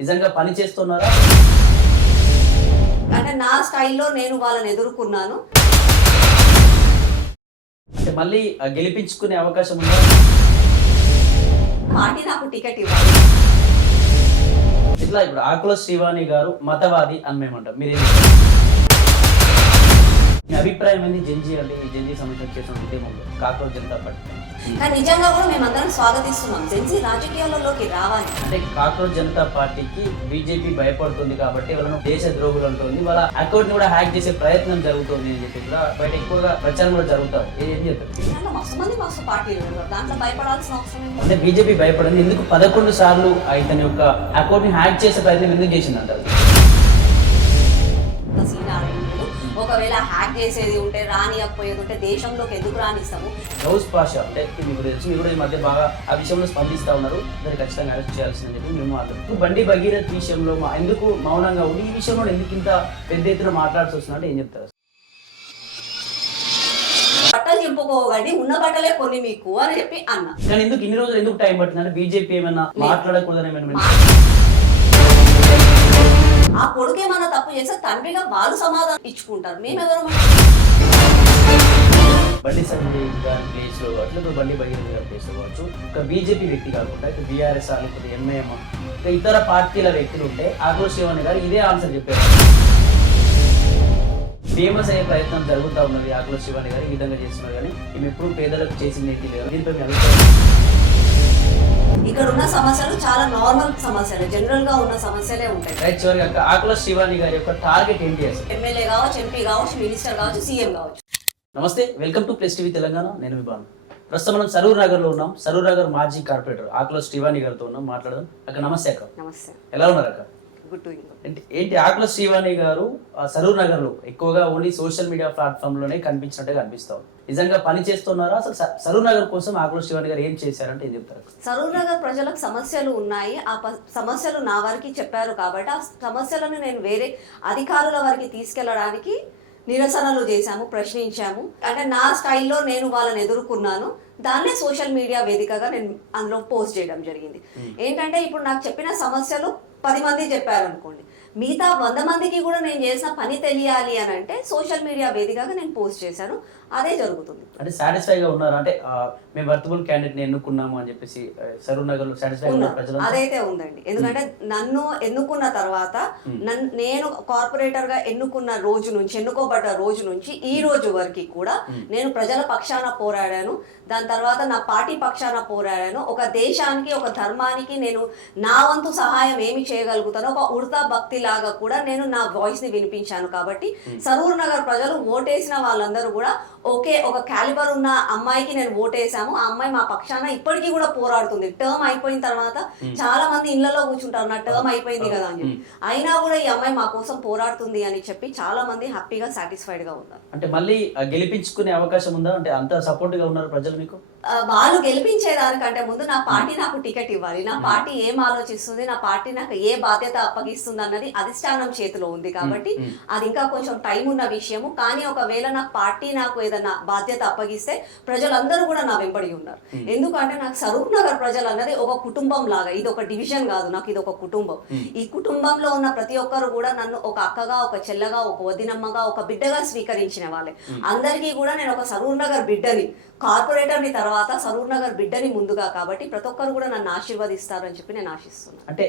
నిజంగా పని చేస్తున్నారా? అంటే నా స్టైల్లో నేను వాళ్ళని ఎదుర్కొన్నాను. అంటే మళ్ళీ గెలిపించుకునే అవకాశం ఉందా? పార్టీ నాకు టికెట్ ఇవ్వాలి. ఇట్లా ఇప్పుడు ఆకుల శ్రీవాణి గారు మతవాది అని మేమంటాం. మీరు మీ అభిప్రాయం ఏంది? జెన్జీ అంటే ఈ జెన్జీ సంబంధించిన చేసిన ఉద్యమంలో కాక్రోచ్ జనతా పార్టీ కానీ నిజంగా కూడా మేమందరం స్వాగతిస్తున్నాం. జెన్జీ రాజకీయాలలోకి రావాలి. అంటే కాక్రోచ్ జనతా పార్టీకి బీజేపీ భయపడుతుంది కాబట్టి వాళ్ళను దేశ ద్రోహులు అంటుంది, వాళ్ళ అకౌంట్ ని కూడా హ్యాక్ చేసే ప్రయత్నం జరుగుతుంది అని చెప్పి కూడా బయట ఎక్కువగా ప్రచారం కూడా జరుగుతాం. ఏం చెప్తారు? దాంట్లో మస్తు పార్టీలు ఉన్నారు. దాంట్లో భయపడాల్సిన అవసరం ఏమి? అంటే బీజేపీ భయపడింది ఎందుకు? 11 సార్లు ఇతని యొక్క అకౌంట్ ని హ్యాక్ చేసే ప్రయత్నం ఎందుకు చేసింది అంటారు? ఒకవేళ హ్యాక్ చేసేది ఉంటే, రానియకపోయేది ఉంటే దేశంలోకి ఎందుకు రానిస్తాము? గౌస్ పాషా అంటే మీకు తెలుసు, మీరు కూడా ఈ మధ్య బాగా ఆ విషయంలో స్పందిస్తూ ఉన్నారు. దాన్ని ఖచ్చితంగా అరెస్ట్ చేయాల్సిందని చెప్పి మేము మాట్లాడుతూ బండి భగీరథ్ విషయంలో ఎందుకు మౌనంగా ఉండి ఈ విషయంలో ఎందుకు ఇంత పెద్ద ఎత్తున మాట్లాడాల్సి వస్తుందంటే ఏం చెప్తారు? బట్టలు చింపుకోగండి, ఉన్న బట్టలే కొన్ని మీకు అని చెప్పి అన్న. కానీ ఎందుకు ఇన్ని రోజులు ఎందుకు టైం పట్టింది? అంటే బీజేపీ ఏమైనా మాట్లాడకూడదని ఏమైనా ఆ కొడుకు ఏమన్నా తప్పు చేస్తే తండ్రిగా వాళ్ళు సమాధానం ఇచ్చుకుంటారు. మేమెవరు? బండి సంజయ్ గారి ప్లేస్ లో కావచ్చు, ఇప్పుడు బండి భగీరథ్ గారి ప్లేస్ లో కావచ్చు, ఒక బీజేపీ వ్యక్తి కాకుండా ఇప్పుడు బీఆర్ఎస్ లేకపోతే ఎంఐఎం ఇంకా ఇతర పార్టీల వ్యక్తులు ఉంటే ఆకుల శ్రీవాణి గారు ఇదే ఆన్సర్ చెప్పారు. ఫేమస్ అయ్యే ప్రయత్నం జరుగుతూ ఉన్నది. ఆకుల శ్రీవాణి గారు ఈ విధంగా చేస్తున్నారు కానీ ఈమె ఎప్పుడు పేదలకు చేసింది ఏంటి లేదు. దీనిపై మీ అభిప్రాయం? ఇక్కడ ఉన్న సమస్యలు చాలా నార్మల్ సమస్యలు, జనరల్ గా ఉన్న సమస్యలే ఉంటాయి. రైట్. చివరిగా ఆకుల శ్రీవాణి గారి యొక్క టార్గెట్ ఏంటి అసలు? ఎమ్మెల్యే కావచ్చు, ఎంపీ కావచ్చు, మినిస్టర్ కావచ్చు, సీఎం కావచ్చు. నమస్తే, welcome to plus TV Telangana. నేను విభాన్. ప్రస్తుతం మనం సరూర్ నగర్ లో ఉన్నాం. సరూర్ నగర్ మాజీ కార్పొరేటర్ ఆకుల శ్రీవాణి గారితో ఉన్నాం, మాట్లాడదాం. అక్క నమస్తే. అక్క నమస్తే. ఎలా ఉన్నారు అక్క? Good to you. ఏంటి ఆకుల శ్రీవాణి గారు సరూర్ నగర్ లో ఎక్కువగా ఓన్లీ సోషల్ మీడియా ప్లాట్ఫామ్ లోనే కనిపించినట్టుగా అనిపిస్తాం. నిజంగా పని చేస్తున్నారా? అసలు సరూర్ నగర్ కోసం ఆకుల శ్రీవాణి గారు ఏం చేశారంటే ఏం చెప్తారు? సరూర్ నగర్ ప్రజలకు సమస్యలు ఉన్నాయి. ఆ సమస్యలు నా వారికి చెప్పారు కాబట్టి ఆ సమస్యలను నేను వేరే అధికారుల వారికి తీసుకెళ్లడానికి నిరసనలు చేశాము, ప్రశ్నించాము. అంటే నా స్టైల్లో నేను వాళ్ళని ఎదుర్కొన్నాను. దాన్నే సోషల్ మీడియా వేదికగా నేను అందులో పోస్ట్ చేయడం జరిగింది. ఏంటంటే ఇప్పుడు నాకు చెప్పిన సమస్యలు 10 మంది చెప్పారు అనుకోండి, మిగతా 100 మందికి కూడా నేను చేసిన పని తెలియాలి అని అంటే సోషల్ మీడియా వేదికగా నేను పోస్ట్ చేశాను. అదే జరుగుతుంది. అంటే సాటిస్ఫైగా ఉన్నారా? అంటే మేము వర్తబుల్ క్యాండిడేట్ ని ఎన్నుకున్నాము అని చెప్పేసి సరూర్ నగర్ లో సాటిస్ఫై ఉన్నారు ప్రజలు? అదైతే ఉందండి. ఎందుకంటే నన్ను ఎన్నుకున్న తర్వాత నేను కార్పొరేటర్ గా ఎన్నుకోబడ్డ రోజు నుంచి ఈ రోజు వరకు కూడా నేను ప్రజల పక్షాన పోరాడాను. దాని తర్వాత నా పార్టీ పక్షాన పోరాడాను. ఒక దేశానికి, ఒక ధర్మానికి నేను నా వంతు సహాయం ఏమి చేయగలుగుతానో ఒక ఉడతా భక్తి లాగా కూడా నేను నా వాయిస్ ని వినిపించాను. కాబట్టి సరూర్ నగర్ ప్రజలు ఓటేసిన వాళ్ళందరూ కూడా ఓకే, ఒక క్యాలిబర్ ఉన్న అమ్మాయికి నేను ఓటేసాము, ఆ అమ్మాయి మా పక్షాన ఇప్పటికీ కూడా పోరాడుతుంది. టర్మ్ అయిపోయిన తర్వాత చాలా మంది ఇళ్లలో కూర్చుంటారు, నా టర్మ్ అయిపోయింది కదా అని చెప్పి, అయినా కూడా ఈ అమ్మాయి మా కోసం పోరాడుతుంది అని చెప్పి చాలా మంది హ్యాపీగా సాటిస్ఫైడ్ గా ఉన్నారు. అంటే మళ్ళీ గెలిపించుకునే అవకాశం ఉందా? అంటే అంత సపోర్ట్ గా ఉన్నారు ప్రజలు మీకు? వాళ్ళు గెలిపించేదానికంటే ముందు నా పార్టీ నాకు టికెట్ ఇవ్వాలి. నా పార్టీ ఏం ఆలోచిస్తుంది, నా పార్టీ నాకు ఏ బాధ్యత అప్పగిస్తుంది అన్నది అధిష్టానం చేతిలో ఉంది. కాబట్టి అది ఇంకా కొంచెం టైం ఉన్న విషయము. కానీ ఒకవేళ నా పార్టీ నాకు ఏదైనా బాధ్యత అప్పగిస్తే ప్రజలందరూ కూడా నా వెంబడి ఉన్నారు. ఎందుకంటే నాకు సరూర్ నగర్ ప్రజలు అన్నది ఒక కుటుంబం లాగా. ఇది ఒక డివిజన్ కాదు, నాకు ఇది ఒక కుటుంబం. ఈ కుటుంబంలో ఉన్న ప్రతి ఒక్కరు కూడా నన్ను ఒక అక్కగా, ఒక చెల్లగా, ఒక వదినమ్మగా, ఒక బిడ్డగా స్వీకరించిన వాళ్ళే. అందరికీ కూడా నేను ఒక సరూర్ నగర్ బిడ్డని, కార్పొరేటర్ని తర్వాత సరూర్ నగర్ బిడ్డని ముందుగా. కాబట్టి ప్రతి ఒక్కరు కూడా నన్ను ఆశీర్వదిస్తారని చెప్పి నేను ఆశిస్తున్నాను. అంటే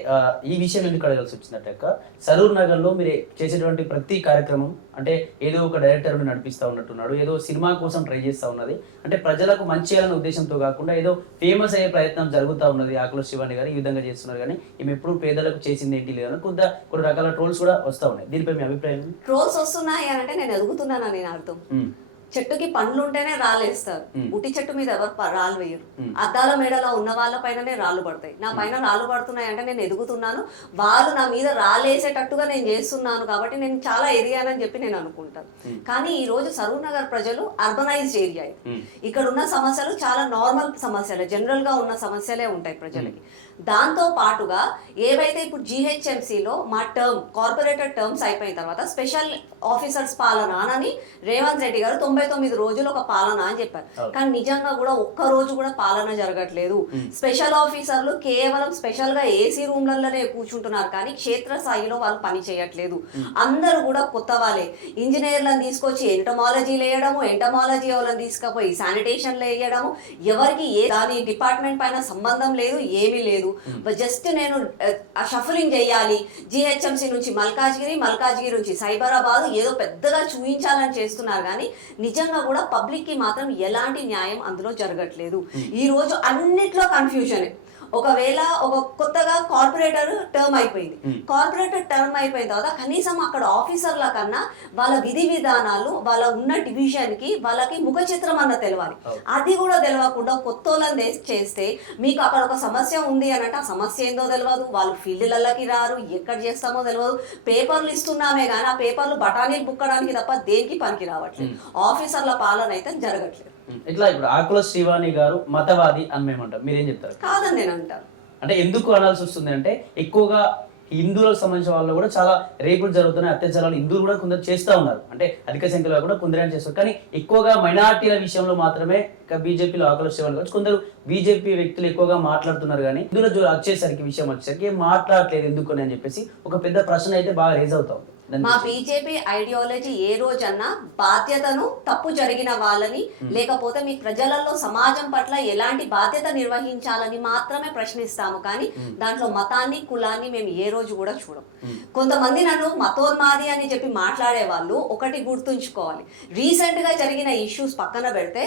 ఈ విషయం ఎందుకు అడగాల్సి వచ్చిందంటే అక్క, సరూర్ నగర్ లో మీరు చేసేటువంటి ప్రతి కార్యక్రమం అంటే ఏదో ఒక డైరెక్టర్ నడిపిస్తా ఉన్నట్టున్నాడు, ఏదో సినిమా కోసం ట్రై చేస్తా ఉన్నది, అంటే ప్రజలకు మంచి చేయాలనే ఉద్దేశంతో కాకుండా ఏదో ఫేమస్ అయ్యే ప్రయత్నం జరుగుతూ ఉన్నది. ఆకుల శ్రీవాణి గారు ఈ విధంగా చేస్తున్నారు కానీ ఈమె ఎప్పుడు పేదలకు చేసింది ఏంటి లేదని కొన్ని రకాల ట్రోల్స్ కూడా వస్తూ ఉన్నాయి. దీనిపై మీ అభిప్రాయం? ట్రోల్స్ వస్తున్నాయి అని అంటే నేను ఎదుగుతున్నానని నేను అర్థం. చెట్టుకి పండ్లు ఉంటేనే రాళ్ళేస్తారు, ఉట్టి చెట్టు మీద ఎవరు రాళ్ళు వేయరు. అద్దాల మేడలో ఉన్న వాళ్ళ పైననే రాళ్ళు పడతాయి. నా పైన రాళ్ళు పడుతున్నాయి అంటే నేను ఎదుగుతున్నాను, వాళ్ళు నా మీద రాళ్ళేసేటట్టుగా నేను చేస్తున్నాను కాబట్టి నేను చాలా ఎదిగానని చెప్పి నేను అనుకుంటాను. కానీ ఈ రోజు సరూర్ నగర్ ప్రజలు అర్బనైజ్డ్ ఏరియా, ఇక్కడ ఉన్న సమస్యలు చాలా నార్మల్ సమస్యలు, జనరల్ గా ఉన్న సమస్యలే ఉంటాయి ప్రజలకి. దాంతో పాటుగా ఏవైతే ఇప్పుడు GHMCలో మా కార్పొరేటర్ టర్మ్స్ అయిపోయిన తర్వాత స్పెషల్ ఆఫీసర్స్ పాలన అని రేవంత్ రెడ్డి గారు 99 రోజులు ఒక పాలన అని చెప్పారు. కానీ నిజంగా కూడా ఒక్క రోజు కూడా పాలన జరగట్లేదు. స్పెషల్ ఆఫీసర్లు కేవలం స్పెషల్ గా ఏసీ రూమ్లలోనే కూర్చుంటున్నారు, కానీ క్షేత్రస్థాయిలో వాళ్ళు పని చేయట్లేదు. అందరూ కూడా కొత్త వాళ్ళే. ఇంజనీర్లను తీసుకొచ్చి ఎంటమాలజీలు వేయడము, ఎంటమాలజీ వాళ్ళని తీసుకుపోయి శానిటేషన్లు వేయడము, ఎవరికి ఏ దాని డిపార్ట్మెంట్ పైన సంబంధం లేదు, ఏమీ లేదు. జస్ట్ నేను షఫలింగ్ చేయాలి, జిహెచ్ఎంసీ నుంచి మల్కాజ్గిరి నుంచి సైబరాబాద్, ఏదో పెద్దగా చూపించాలని చేస్తున్నారు. కానీ నిజంగా కూడా పబ్లిక్ కి మాత్రం ఎలాంటి న్యాయం అందులో జరగట్లేదు. ఈ రోజు అన్నిట్లో కన్ఫ్యూజన్. ఒకవేళ ఒక కొత్తగా కార్పొరేటర్ టర్మ్ అయిపోయింది, కార్పొరేటర్ టర్మ్ అయిపోయిన తర్వాత కనీసం అక్కడ ఆఫీసర్ల కన్నా వాళ్ళ విధి విధానాలు, వాళ్ళ ఉన్న డివిజన్ కి వాళ్ళకి ముఖ చిత్రం అన్న తెలవాలి. అది కూడా తెలియకుండా కొత్తోళ్ళని చేస్తే మీకు అక్కడ ఒక సమస్య ఉంది అని అంటే ఆ సమస్య ఏందో తెలియదు, వాళ్ళు ఫీల్డ్లకి రారు, ఎక్కడ చేస్తామో తెలియదు. పేపర్లు ఇస్తున్నామే కానీ ఆ పేపర్లు బఠానీలు బుక్కడానికి తప్ప దేనికి పనికి రావట్లేదు. ఆఫీసర్ల పాలన అయితే జరగట్లేదు. ఇట్లా ఇప్పుడు ఆకుల శ్రీవాణి గారు మతవాది అని మేము అంటాం, మీరేం చెప్తారు? కాదని నేను అంటాను. అంటే ఎందుకు అనాల్సి వస్తుంది అంటే ఎక్కువగా హిందువులకు సంబంధించిన వాళ్ళు కూడా చాలా రేపులు జరుగుతున్నాయి, అత్యాచారాలు హిందువులు కూడా కొందరు చేస్తూ ఉన్నారు. అంటే అధిక సంఖ్యలో కూడా కొందరు చేస్తారు, కానీ ఎక్కువగా మైనార్టీల విషయంలో మాత్రమే బీజేపీలో ఆకుల శ్రీవాణి కావచ్చు కొందరు బీజేపీ వ్యక్తులు ఎక్కువగా మాట్లాడుతున్నారు. కానీ హిందువుల విషయం వచ్చేసరికి ఏం మాట్లాడలేదు ఎందుకు అని చెప్పేసి ఒక పెద్ద ప్రశ్న అయితే బాగా రేజ్ అవుతాం. మా బీజేపీ ఐడియాలజీ ఏ రోజన్నా బాధ్యతను తప్పు జరిగిన వాళ్ళని, లేకపోతే మీ ప్రజలలో సమాజం పట్ల ఎలాంటి బాధ్యత నిర్వహించాలని మాత్రమే ప్రశ్నిస్తాము. కానీ దాంట్లో మతాన్ని, కులాన్ని మేము ఏ రోజు కూడా చూడం. కొంతమంది నన్ను మతోన్మాది అని చెప్పి మాట్లాడే వాళ్ళు ఒకటి గుర్తుంచుకోవాలి, రీసెంట్ గా జరిగిన ఇష్యూస్ పక్కన పెడితే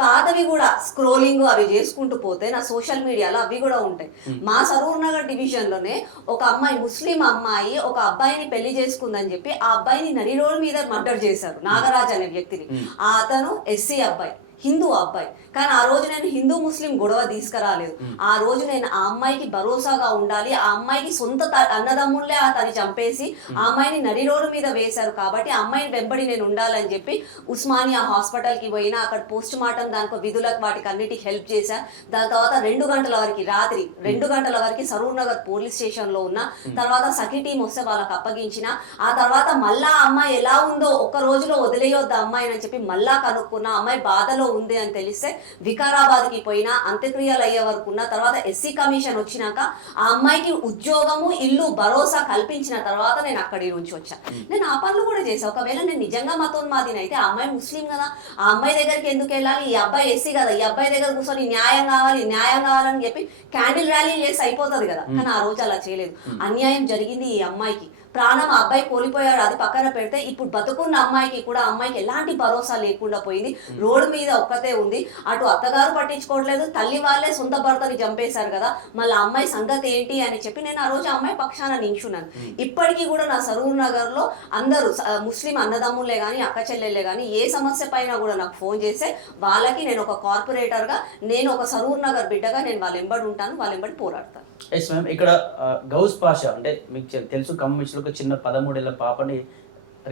పాతవి కూడా స్క్రోలింగ్ అవి చేసుకుంటూ పోతే నా సోషల్ మీడియాలో అవి కూడా ఉంటాయి. మా సరూర్ నగర్ డివిజన్ లోనే ఒక అమ్మాయి, ముస్లిం అమ్మాయి ఒక అబ్బాయిని పెళ్లి చేసుకుందని చెప్పి ఆ అబ్బాయిని నడి రోడ్డు మీద మర్డర్ చేశారు, నాగరాజ్ అనే వ్యక్తిని. అతను ఎస్సీ అబ్బాయి, హిందూ అబ్బాయి. కానీ ఆ రోజు నేను హిందూ ముస్లిం గొడవ తీసుకురాలేదు. ఆ రోజు నేను ఆ అమ్మాయికి భరోసాగా ఉండాలి, ఆ అమ్మాయికి సొంత అన్నదమ్ముళ్ళే అతన్ని చంపేసి ఆ అమ్మాయిని నడి రోడ్డు మీద వేశారు కాబట్టి ఆ అమ్మాయిని వెంబడి నేను ఉండాలని చెప్పి ఉస్మానియా హాస్పిటల్కి పోయినా, అక్కడ పోస్ట్ మార్టం దానికి విధులకు వాటికి అన్నిటికి హెల్ప్ చేశా. దాని తర్వాత 2 గంటల వరకు, రాత్రి 2 గంటల వరకు సరూర్ నగర్ పోలీస్ స్టేషన్ లో ఉన్న తర్వాత సఖీ టీం వస్తే వాళ్ళకి అప్పగించిన. ఆ తర్వాత మళ్ళా అమ్మాయి ఎలా ఉందో ఒక్క రోజులో వదిలేయొద్దు అమ్మాయిని అని చెప్పి మళ్ళా కనుక్కున్న. అమ్మాయి బాధలో ఉంది అని తెలిస్తే వికారాబాద్ కి పోయినా, అంత్యక్రియలు అయ్యే వరకు ఉన్న. తర్వాత ఎస్సీ కమిషన్ వచ్చినాక ఆ అమ్మాయికి ఉద్యోగము, ఇల్లు, భరోసా కల్పించిన తర్వాత నేను అక్కడి నుంచి వచ్చా. నేను ఆ పనులు కూడా చేశాను. ఒకవేళ నేను నిజంగా మతోన్మాదిని అయితే ఆ అమ్మాయి ముస్లిం కదా, ఆ అమ్మాయి దగ్గరికి ఎందుకు వెళ్ళాలి? ఈ అబ్బాయి ఎస్సీ కదా, ఈ అబ్బాయి దగ్గర కూర్చొని న్యాయం కావాలని చెప్పి క్యాండిల్ ర్యాలీ చేసి అయిపోతుంది కదా. కానీ ఆ రోజు అలా చేయలేదు. అన్యాయం జరిగింది ఈ అమ్మాయికి, ప్రాణం ఆ అబ్బాయి కోల్పోయాడు, అది పక్కన పెడితే ఇప్పుడు బతుకున్న అమ్మాయికి కూడా అమ్మాయికి ఎలాంటి భరోసా లేకుండా పోయింది. రోడ్డు మీద ఒక్కతే ఉంది, అటు అత్తగారు పట్టించుకోవట్లేదు, తల్లి వాళ్ళే సొంత భర్తని చంపేశారు కదా, మళ్ళీ అమ్మాయి సంగతి ఏంటి అని చెప్పి నేను ఆ రోజు అమ్మాయి పక్షాన నించున్నాను. ఇప్పటికీ కూడా నా సరూర్ నగర్ లో అందరూ ముస్లిం అన్నదమ్ములే కానీ అక్క చెల్లెళ్ళే కానీ ఏ సమస్య పైన కూడా నాకు ఫోన్ చేస్తే వాళ్ళకి నేను ఒక కార్పొరేటర్ గా, నేను ఒక సరూర్ నగర్ బిడ్డగా నేను వాళ్ళ ఎంబడి ఉంటాను, వాళ్ళ ఎంబడి పోరాడతాను. ఎస్ మ్యామ్, ఇక్కడ గౌస్ పాషా అంటే మీకు తెలుసు, ఖమ్మం ఒక చిన్న 13 ఏళ్ల పాపని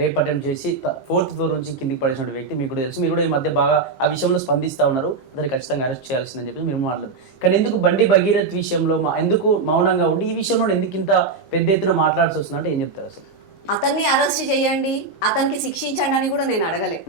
రేప్ అటెంప్ట్ చేసి 4th ఫ్లోర్ నుంచి కిందికి పడేసిన వ్యక్తి మీకు కూడా తెలుసు. మీరు కూడా ఈ మధ్య బాగా ఆ విషయంలో స్పందిస్తూ ఉన్నారు, దాన్ని ఖచ్చితంగా అరెస్ట్ చేయాల్సిందని చెప్పి మీరు మాట్లాడారు. కానీ ఎందుకు బండి భగీరథ్ విషయంలో ఎందుకు మౌనంగా ఉండి ఈ విషయంలో ఎందుకు ఇంత పెద్ద ఎత్తున మాట్లాడాల్సి వస్తుంది అంటే ఏం చెప్తారు అసలు? అతన్ని అరెస్ట్ చేయండి, అతనికి శిక్షించండి అని కూడా నేను అడగలే.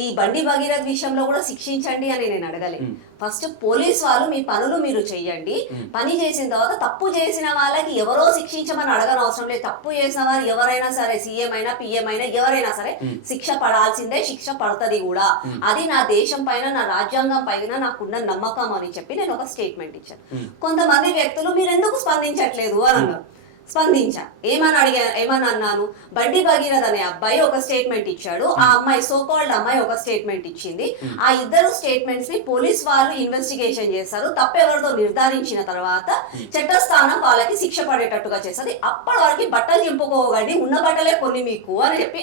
ఈ బండి భగీరథ్ విషయంలో కూడా శిక్షించండి అని నేను అడగలే. ఫస్ట్ పోలీస్ వాళ్ళు మీ పనులు మీరు చెయ్యండి, పని చేసిన తర్వాత తప్పు చేసిన వాళ్ళకి ఎవరో శిక్షించమని అడగని అవసరం లేదు. తప్పు చేసిన వారు ఎవరైనా సరే, సీఎం అయినా పిఎం అయినా ఎవరైనా సరే శిక్ష పడాల్సిందే, శిక్ష పడుతుంది కూడా. అది నా దేశం పైన, నా రాజ్యాంగం పైన నాకున్న నమ్మకం అని చెప్పి నేను ఒక స్టేట్మెంట్ ఇచ్చాను. కొంతమంది వ్యక్తులు మీరు ఎందుకు స్పందించట్లేదు అని అన్నారు. స్పందించా. ఏమని అన్నాను? బండి భగీరథ్ అనే అబ్బాయి ఒక స్టేట్మెంట్ ఇచ్చాడు, ఆ అమ్మాయి సోకాల్డ్ అమ్మాయి ఒక స్టేట్మెంట్ ఇచ్చింది. ఆ ఇద్దరు స్టేట్మెంట్స్ ని పోలీస్ వాళ్ళు ఇన్వెస్టిగేషన్ చేస్తారు. తప్పెవరితో నిర్ధారించిన తర్వాత చట్టస్థానం వాళ్ళకి శిక్ష పడేటట్టుగా చేస్తుంది. అప్పటి వరకు బట్టలు చింపుకోగండి, ఉన్న బట్టలే కొన్ని మీకు అని చెప్పి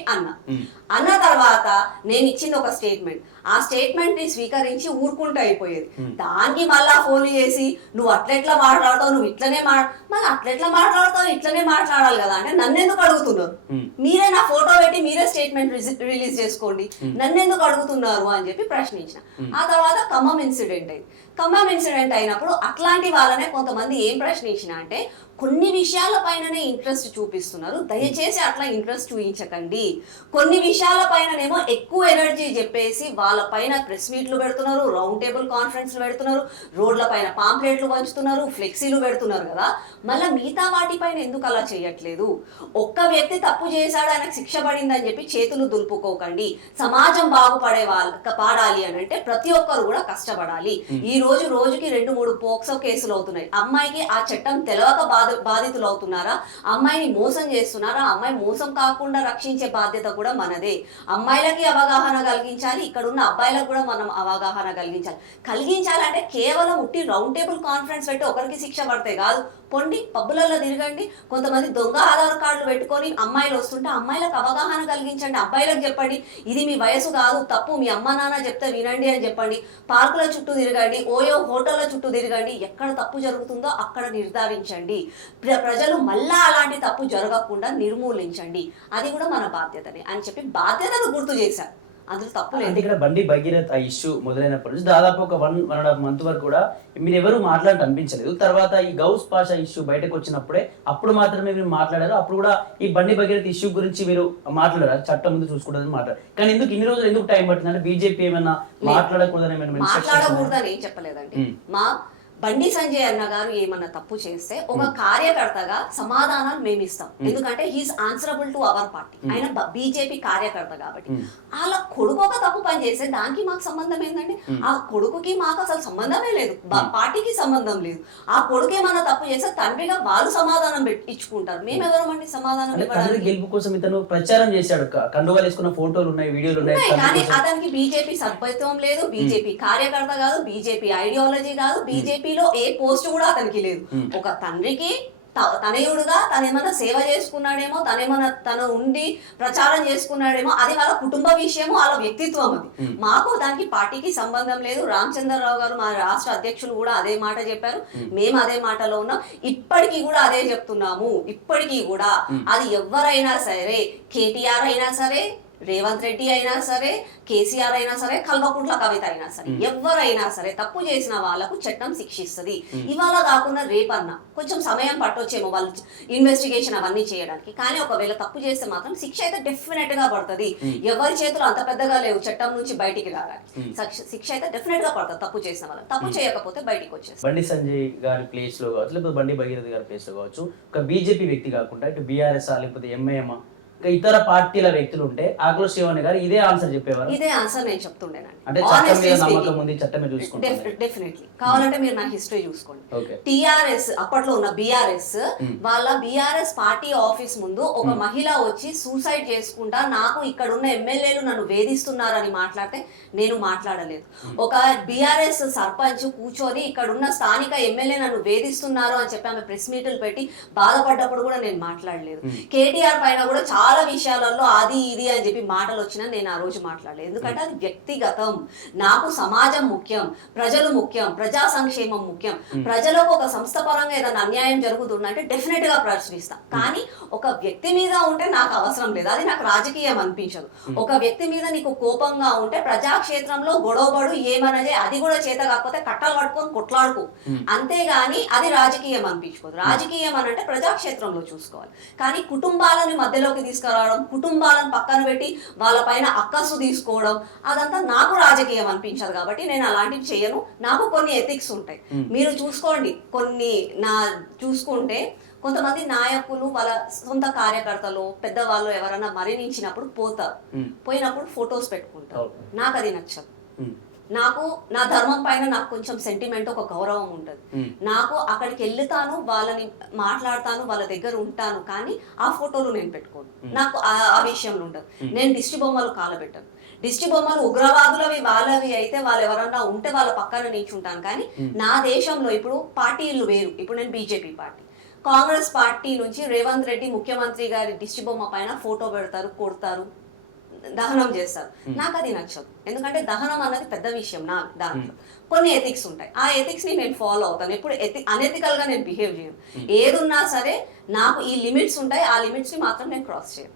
అన్న తర్వాత నేను ఇచ్చింది ఒక స్టేట్మెంట్. ఆ స్టేట్మెంట్ ని స్వీకరించి ఊరుకుంటూ అయిపోయేది. దానికి మళ్ళా ఫోన్ చేసి నువ్వు అట్లెట్లా మాట్లాడతావు, నువ్వు ఇట్లనే మళ్ళీ అట్లెట్లా మాట్లాడతావు, ఇట్లనే మాట్లాడాలి కదా అంటే నన్నెందుకు అడుగుతున్నారు? మీరే నా ఫోటో పెట్టి మీరే స్టేట్మెంట్ రిలీజ్ చేసుకోండి, నన్నెందుకు అడుగుతున్నారు అని చెప్పి ప్రశ్నించిన. ఆ తర్వాత ఖమ్మం ఇన్సిడెంట్ అయింది. ఖమ్మం ఇన్సిడెంట్ అయినప్పుడు అట్లాంటి వాళ్ళనే కొంతమంది ఏం ప్రశ్నించిన అంటే కొన్ని విషయాలపైననే ఇంట్రెస్ట్ చూపిస్తున్నారు, దయచేసి అట్లా ఇంట్రెస్ట్ చూపించకండి. కొన్ని విషయాలపైననేమో ఎక్కువ ఎనర్జీ చెప్పేసి వాళ్ళపైన ప్రెస్ మీట్లు పెడుతున్నారు, రౌండ్ టేబుల్ కాన్ఫరెన్స్లు పెడుతున్నారు, రోడ్ల పైన పాంప్లెట్లు పంచుతున్నారు, ఫ్లెక్సీలు పెడుతున్నారు కదా. మళ్ళీ మిగతా వాటిపైన ఎందుకు అలా చేయట్లేదు? ఒక్క వ్యక్తి తప్పు చేశాడు, ఆయనకు శిక్ష పడిందని చెప్పి చేతులు దులుపుకోకండి. సమాజం పాడాలి అని అంటే ప్రతి ఒక్కరు కూడా కష్టపడాలి. ఈ రోజు రోజుకి 2-3 పోక్సో కేసులు అవుతున్నాయి. అమ్మాయికి ఆ చట్టం తెలవక బాధితులు అవుతున్నారా? అమ్మాయిని మోసం చేస్తున్నారా? అమ్మాయి మోసం కాకుండా రక్షించే బాధ్యత కూడా మనదే. అమ్మాయిలకి అవగాహన కలిగించాలి, ఇక్కడ ఉన్న అబ్బాయిలకు కూడా మనం అవగాహన కలిగించాలంటే కేవలం ఉట్టి రౌండ్ టేబుల్ కాన్ఫరెన్స్ పెట్టి ఒకరికి శిక్ష పడితే కాదు. పొండి పబ్బులలో తిరగండి, కొంతమంది దొంగ ఆధార్ కార్డులు పెట్టుకొని అమ్మాయిలు వస్తుంటే అమ్మాయిలకు అవగాహన కలిగించండి, అబ్బాయిలకు చెప్పండి ఇది మీ వయసు కాదు, తప్పు, మీ అమ్మ నాన్న చెప్తే వినండి అని చెప్పండి. పార్కుల చుట్టూ తిరగండి, ఓయో హోటళ్ల చుట్టూ తిరగండి, ఎక్కడ తప్పు జరుగుతుందో అక్కడ నిర్ధారించండి. ప్రజలు మళ్ళా అలాంటి తప్పు జరగకుండా నిర్మూలించండి, అది కూడా మన బాధ్యతనే అని చెప్పి బాధ్యతను గుర్తు చేశారు. అందులో తప్పు లేదు. ఇక్కడ బండి భగీరథ్ ఆ ఇష్యూ మొదలైనప్పటి నుంచి దాదాపు ఒక 1.5 మంత్ వరకు కూడా మీరు ఎవరు మాట్లాడటం అనిపించలేదు. తర్వాత ఈ గౌస్ పాషా ఇష్యూ బయటకు వచ్చినప్పుడే అప్పుడు మాత్రమే మీరు మాట్లాడారు. అప్పుడు కూడా ఈ బండి భగీరథ్ ఇష్యూ గురించి మీరు మాట్లాడారు, చట్టం ముందు చూసుకుంటుందని మాట్లాడారు. కానీ ఇన్ని రోజులు ఎందుకు టైం పట్టిందంటే బీజేపీ ఏమైనా మాట్లాడకూడదని మాట్లాడకూడదని ఏం చెప్పలేదండి. బండి సంజయ్ అన్న గారు ఏమన్నా తప్పు చేస్తే ఒక కార్యకర్తగా సమాధానాలు మేము ఇస్తాం, ఎందుకంటే he is answerable to our party. ఆయన బీజేపీ కార్యకర్త కాబట్టి. అలా కొడుకు ఒక తప్పు పని చేస్తే దానికి మాకు సంబంధం ఏంటండి? ఆ కొడుకుకి మాకు అసలు సంబంధమే లేదు, పార్టీకి సంబంధం లేదు. ఆ కొడుకు ఏమన్నా తప్పు చేస్తే తండ్రిగా వాళ్ళు సమాధానం ఇచ్చుకుంటారు, మేమెవరమండి సమాధానం ఇవ్వడానికి? గెలుపు కోసం ఇతను ప్రచారం చేశాడు, కండువాలు వేసుకున్న ఫోటోలు ఉన్నాయి, వీడియోలు ఉన్నాయి, కానీ అతనికి బీజేపీ సభ్యత్వం లేదు, బీజేపీ కార్యకర్త కాదు, బీజేపీ ఐడియాలజీ కాదు, బీజేపీ ఏ పోస్ట్ కూడా అతనికి లేదు. ఒక తండ్రికి తనయుడుగా తనేమన్నా సేవ చేసుకున్నాడేమో, తను ఉండి ప్రచారం చేసుకున్నాడేమో, అది వాళ్ళ కుటుంబ విషయము, వాళ్ళ వ్యక్తిత్వం. అది మాకు దానికి పార్టీకి సంబంధం లేదు. రామచంద్రరావు గారు మా రాష్ట్ర అధ్యక్షులు కూడా అదే మాట చెప్పారు, మేము అదే మాటలో ఉన్నాం, ఇప్పటికీ కూడా అదే చెప్తున్నాము. ఇప్పటికీ కూడా అది ఎవరైనా సరే, కేటీఆర్ అయినా సరే, రేవంత్ రెడ్డి అయినా సరే, కేసీఆర్ అయినా సరే, కల్వకుంట్ల కవిత అయినా సరే, ఎవరైనా సరే తప్పు చేసిన వాళ్ళకు చట్టం శిక్షిస్తుంది. ఇవాళ కాకుండా రేపన్నా కొంచెం సమయం పట్టొచ్చేమో వాళ్ళు ఇన్వెస్టిగేషన్ అవన్నీ చేయడానికి, కానీ ఒకవేళ తప్పు చేస్తే మాత్రం శిక్ష అయితే డెఫినెట్ గా పడుతుంది. ఎవరి చేతులు అంత పెద్దగా లేవు చట్టం నుంచి బయటికి రావడానికి. శిక్ష అయితే డెఫినెట్ గా పడుతుంది తప్పు చేసిన వాళ్ళకి. తప్పు చేయకపోతే బయటికి వచ్చేసి బండి సంజయ్ గారి ప్లేస్ లో కావచ్చు, లేకపోతే బండి భగీరథ్ గారి ప్లేస్ లో కావచ్చు, ఒక బీజేపీ వ్యక్తి కాకుండా ఇటు బీఆర్ఎస్ లేకపోతే ఎంఐఎం ఇంకా ఇతర పార్టీల వ్యక్తులు ఉంటే ఆకుల శ్రీవాణి గారు ఇదే ఆన్సర్ చెప్పేవారు. ఇదే ఆన్సర్ నేను చెప్తుండేనండి. అంటే చట్టం మీద నమ్మకం ఉంది, చట్టమే చూసుకుంటారు. డెఫినెట్లీ కావాలంటే మీరు నా హిస్టరీ చూసుకోండి. టిఆర్ఎస్ అప్పట్లో ఉన్న బీఆర్ఎస్ వాళ్ళ బీఆర్ఎస్ పార్టీ ఆఫీస్ ముందు ఒక మహిళ వచ్చి సూసైడ్ చేసుకుంటా, నాకు ఇక్కడ ఉన్న ఎమ్మెల్యేలు నన్ను వేధిస్తున్నారని మాట్లాడితే నేను మాట్లాడలేదు. ఒక బీఆర్ఎస్ సర్పంచ్ కూర్చొని ఇక్కడ ఉన్న స్థానిక ఎమ్మెల్యే నన్ను వేధిస్తున్నారు అని చెప్పి ఆమె ప్రెస్ మీట్లు పెట్టి బాధపడ్డప్పుడు కూడా నేను మాట్లాడలేదు. కేటీఆర్ పైన కూడా చాలా విషయాలలో అది ఇది అని చెప్పి మాటలు వచ్చినా నేను ఆ రోజు మాట్లాడలేదు, ఎందుకంటే అది వ్యక్తిగతం. నాకు సమాజం ముఖ్యం, ప్రజలు ముఖ్యం, ప్రజా సంక్షేమం ముఖ్యం. ప్రజలకు ఒక సంస్థ పరంగా ఏదైనా అన్యాయం జరుగుతుందంటే డెఫినెట్ గా ప్రశ్నిస్తా, కానీ ఒక వ్యక్తి మీద ఉంటే నాకు అవసరం లేదు, అది నాకు రాజకీయం అనిపించదు. ఒక వ్యక్తి మీద నీకు కోపంగా ఉంటే ప్రజాక్షేత్రంలో గొడవబడు, ఏమనదే, అది కూడా చేత కాకపోతే కట్టలు పట్టుకొని కొట్లాడుకో, అంతేగాని అది రాజకీయం అనిపించుకోదు. రాజకీయం అని అంటే ప్రజాక్షేత్రంలో చూసుకోవాలి, కానీ కుటుంబాలని మధ్యలోకి తీసుకురావడం, కుటుంబాలను పక్కన పెట్టి వాళ్ళ పైన అక్కసు తీసుకోవడం, అదంతా నాకు రాజకీయం అనిపించదు. కాబట్టి నేను అలాంటివి చేయను. నాకు కొన్ని ఎథిక్స్ ఉంటాయి, మీరు చూసుకోండి. చూసుకుంటే కొంతమంది నాయకులు వాళ్ళ సొంత కార్యకర్తలు పెద్దవాళ్ళు ఎవరైనా మరణించినప్పుడు పోయినప్పుడు ఫొటోస్ పెట్టుకుంటారు. నాకు అది నచ్చదు. నాకు నా ధర్మం పైన నాకు కొంచెం సెంటిమెంట్, ఒక గౌరవం ఉంటుంది. నాకు అక్కడికి వెళ్తాను, వాళ్ళని మాట్లాడతాను, వాళ్ళ దగ్గర ఉంటాను, కానీ ఆ ఫోటోలు నేను పెట్టుకోను. నాకు ఆ విషయంలో ఉండదు. నేను దిష్టి బొమ్మలు కాలబెట్టాను. దిష్టి బొమ్మలు ఉగ్రవాదులవి వాళ్ళవి అయితే వాళ్ళు ఎవరన్నా ఉంటే వాళ్ళ పక్కన నిల్చుంటాను, కానీ నా దేశంలో ఇప్పుడు పార్టీలు వేరు. ఇప్పుడు నేను బీజేపీ పార్టీ, కాంగ్రెస్ పార్టీ నుంచి రేవంత్ రెడ్డి ముఖ్యమంత్రి గారి దిష్టి బొమ్మ పైన ఫోటో పెడతారు, కొడతారు, దహనం చేస్తారు. నాకు అది నచ్చదు, ఎందుకంటే దహనం అన్నది పెద్ద విషయం. నా దాంట్లో కొన్ని ఎథిక్స్ ఉంటాయి, ఆ ఎథిక్స్ ని నేను ఫాలో అవుతాను. ఎప్పుడు అనెథికల్ గా నేను బిహేవ్ చేయను. ఏదున్నా సరే నాకు ఈ లిమిట్స్ ఉంటాయి, ఆ లిమిట్స్ ని మాత్రం నేను క్రాస్ చేయను.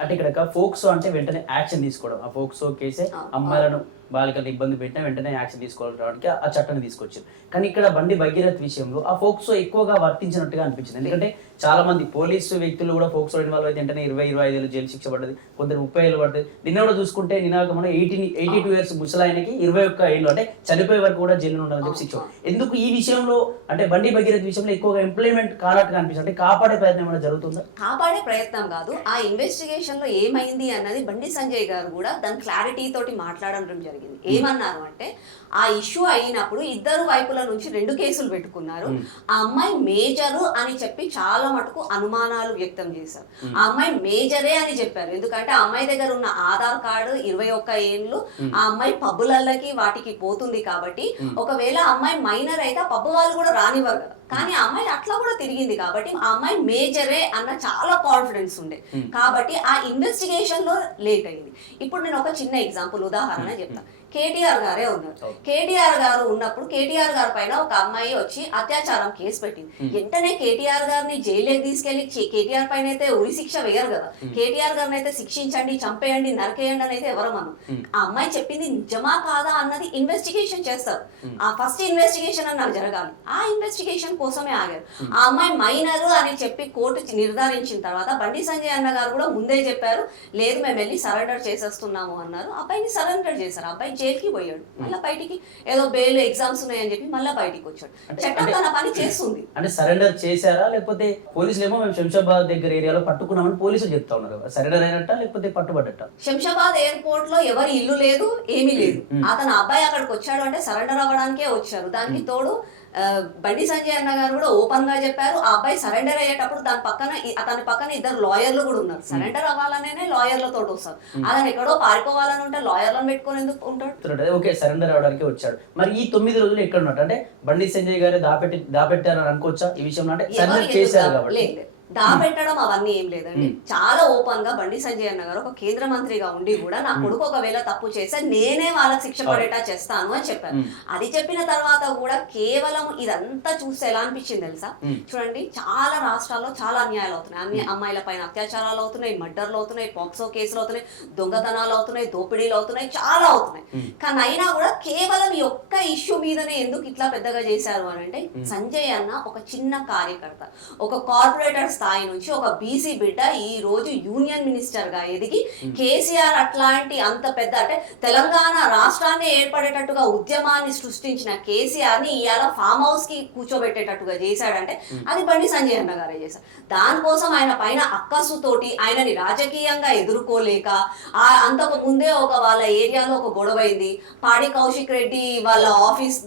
అంటే ఇక్కడ ఫోక్సో అంటే వెంటనే యాక్షన్ తీసుకోవడం, ఆ ఫోక్సో కేసే అమ్మాయిలను బాలికలను ఇబ్బంది పెట్టినా వెంటనే యాక్షన్ తీసుకోవడానికి ఆ చట్టాన్ని తీసుకొచ్చారు. కానీ ఇక్కడ బండి భగీరథ్ విషయంలో ఆ ఫోక్సో ఎక్కువగా వర్తించినట్టుగా అనిపించింది. ఎందుకంటే చాలా మంది పోలీసు వ్యక్తులు కూడా ఫోక్సో ఇన్వాల్వ్ అయితే వెంటనే 20-25 ఏళ్ళు జైలు శిక్ష పడ్డది, కొందరు 30 ఏళ్ళు పడుతుంది. నిన్న కూడా చూసుకుంటే నినాక మనం 82 ఇయర్స్ ముసలాయనకి 21 ఏళ్ళు అంటే చనిపోయే వరకు కూడా జైలు ఉండాలని చెప్పి శిక్ష. ఎందుకు ఈ విషయంలో అంటే బండి భగీరథ్ విషయంలో ఎక్కువగా ఇంప్లిమెంట్ కానట్టుగా అనిపిస్తుంది? అంటే కాపాడే ప్రయత్నం ఏమైనా జరుగుతుందా? కాపాడే ప్రయత్నం కాదు, ఆ ఇన్వెస్టిగేషన్ లో ఏమైంది అన్నది బండి సంజయ్ గారు కూడా దాని క్లారిటీ తోటి మాట్లాడడం జరిగింది. ఏమన్నారు అంటే ఆ ఇష్యూ అయినప్పుడు ఇద్దరు వైపుల నుంచి 2 కేసులు పెట్టుకున్నారు. ఆ అమ్మాయి మేజరు అని చెప్పి చాలా మటుకు అనుమానాలు వ్యక్తం చేశారు. ఆ అమ్మాయి మేజరే అని చెప్పారు. ఎందుకంటే ఆ అమ్మాయి దగ్గర ఉన్న ఆధార్ కార్డు 21 ఏళ్ళు, ఆ అమ్మాయి పబ్బులకి వాటికి పోతుంది కాబట్టి ఒకవేళ అమ్మాయి మైనర్ అయితే పబ్బు వాళ్ళు కూడా రానివ్వరు కదా. కానీ ఆ అమ్మాయి అట్లా కూడా తిరిగింది కాబట్టి ఆ అమ్మాయి మేజరే అన్న చాలా కాన్ఫిడెన్స్ ఉండే కాబట్టి ఆ ఇన్వెస్టిగేషన్ లో లేట్ అయింది. ఇప్పుడు నేను ఒక చిన్న ఎగ్జాంపుల్ ఉదాహరణ చెప్తాను. కేటీఆర్ గారే ఉన్నారు. కేటీఆర్ గారు ఉన్నప్పుడు కేటీఆర్ గారి పైన ఒక అమ్మాయి వచ్చి అత్యాచారం కేసు పెట్టింది. వెంటనే కేటీఆర్ గారిని జైలుకి తీసుకెళ్లి కేటీఆర్ పైన అయితే ఉరి శిక్ష వేయరు కదా. కేటీఆర్ గారిని అయితే శిక్షించండి, చంపేయండి, నరకేయండి అని అయితే ఎవరు మనం. ఆ అమ్మాయి చెప్పింది నిజమా కాదా అన్నది ఇన్వెస్టిగేషన్ చేస్తారు. ఆ ఫస్ట్ ఇన్వెస్టిగేషన్ అన్నది జరగాలి. ఆ ఇన్వెస్టిగేషన్ కోసమే ఆగారు. ఆ అమ్మాయి మైనర్ అని చెప్పి కోర్టు నిర్ధారించిన తర్వాత బండి సంజయ్ అన్న గారు కూడా ముందే చెప్పారు, లేదు మేము వెళ్ళి సరెండర్ చేసేస్తున్నాము అన్నారు. అబ్బాయిని సరెండర్ చేశారు. అబ్బాయి జైలుకి పోయాడు. మళ్ళీ బయటికి ఏదో బెయిల్ ఎగ్జామ్స్ ఉన్నాయని చెప్పి మళ్ళీ బయటికి వచ్చాడు. చట్టం తన పని చేస్తుంది. అంటే సరెండర్ చేశారా లేకపోతే పోలీసులు ఏమో మేము శంషాబాద్ దగ్గర ఏరియాలో పట్టుకున్నామని పోలీసులు చెప్తా ఉన్నారు. సరెండర్ అయినట్ట లేకపోతే పట్టుబడ్డట? శంషాబాద్ ఎయిర్పోర్ట్ లో ఎవరి ఇల్లు లేదు, ఏమీ లేదు. అతను అబ్బాయి అక్కడికి వచ్చాడు అంటే సరెండర్ అవ్వడానికే వచ్చారు. దానికి తోడు బండి సంజయ్ అన్న గారు కూడా ఓపెన్ గా చెప్పారు, ఆ అబ్బాయి సరెండర్ అయ్యేటప్పుడు అతని పక్కన ఇద్దరు లాయర్లు కూడా ఉన్నారు. సరెండర్ అవ్వాలనే లాయర్లతో వస్తారు. అతను ఎక్కడో పారిపోవాలని ఉంటే లాయర్లను పెట్టుకొని ఎందుకు ఉంటాడు? ఓకే, సరెండర్ అవడానికి వచ్చాడు. మరి ఈ 9 రోజులు ఎక్కడ ఉన్నట్టు? అంటే బండి సంజయ్ గారు దాపెట్టారని అనుకోవచ్చా ఈ విషయంలో? అంటే సరెండర్ చేశారు కాబట్టి దాపెట్టడం అవన్నీ ఏం లేదండి. చాలా ఓపెన్ గా బండి సంజయ్ అన్న గారు ఒక కేంద్ర మంత్రిగా ఉండి కూడా నా కొడుకు ఒకవేళ తప్పు చేస్తే నేనే వాళ్ళకి శిక్ష పడేటా చేస్తాను అని చెప్పారు. అది చెప్పిన తర్వాత కూడా కేవలం ఇదంతా చూస్తే ఎలా అనిపించింది తెలుసా? చూడండి, చాలా రాష్ట్రాల్లో చాలా అన్యాయాలు అవుతున్నాయి. అన్ని అమ్మాయిల పైన అత్యాచారాలు అవుతున్నాయి, మర్డర్లు అవుతున్నాయి, పాక్సో కేసులు అవుతున్నాయి, దొంగతనాలు అవుతున్నాయి, దోపిడీలు అవుతున్నాయి, చాలా అవుతున్నాయి. కానీ అయినా కూడా కేవలం ఈ ఒక్క ఇష్యూ మీదనే ఎందుకు ఇట్లా పెద్దగా చేశారు అని అంటే, సంజయ్ అన్న ఒక చిన్న కార్యకర్త, ఒక కార్పొరేటర్ స్థాయి నుంచి ఒక బీసీ బిడ్డ ఈ రోజు యూనియన్ మినిస్టర్ గా ఎదిగి కేసీఆర్ అట్లాంటి అంత పెద్ద అంటే తెలంగాణ రాష్ట్రాన్ని ఏర్పడేటట్టుగా ఉద్యమాన్ని సృష్టించిన కేసీఆర్ ని ఇవాళ ఫామ్ హౌస్ కి కూర్చోబెట్టేటట్టుగా చేశాడంటే అది బండి సంజయ్ అన్న గారే చేశారు. దానికోసం ఆయన పైన అక్కసుతోటి ఆయనని రాజకీయంగా ఎదుర్కోలేక అంతకు ముందే వాళ్ళ ఏరియాలో ఒక గొడవైంది, పాడి కౌశిక్ రెడ్డి వాళ్ళ ఆఫీస్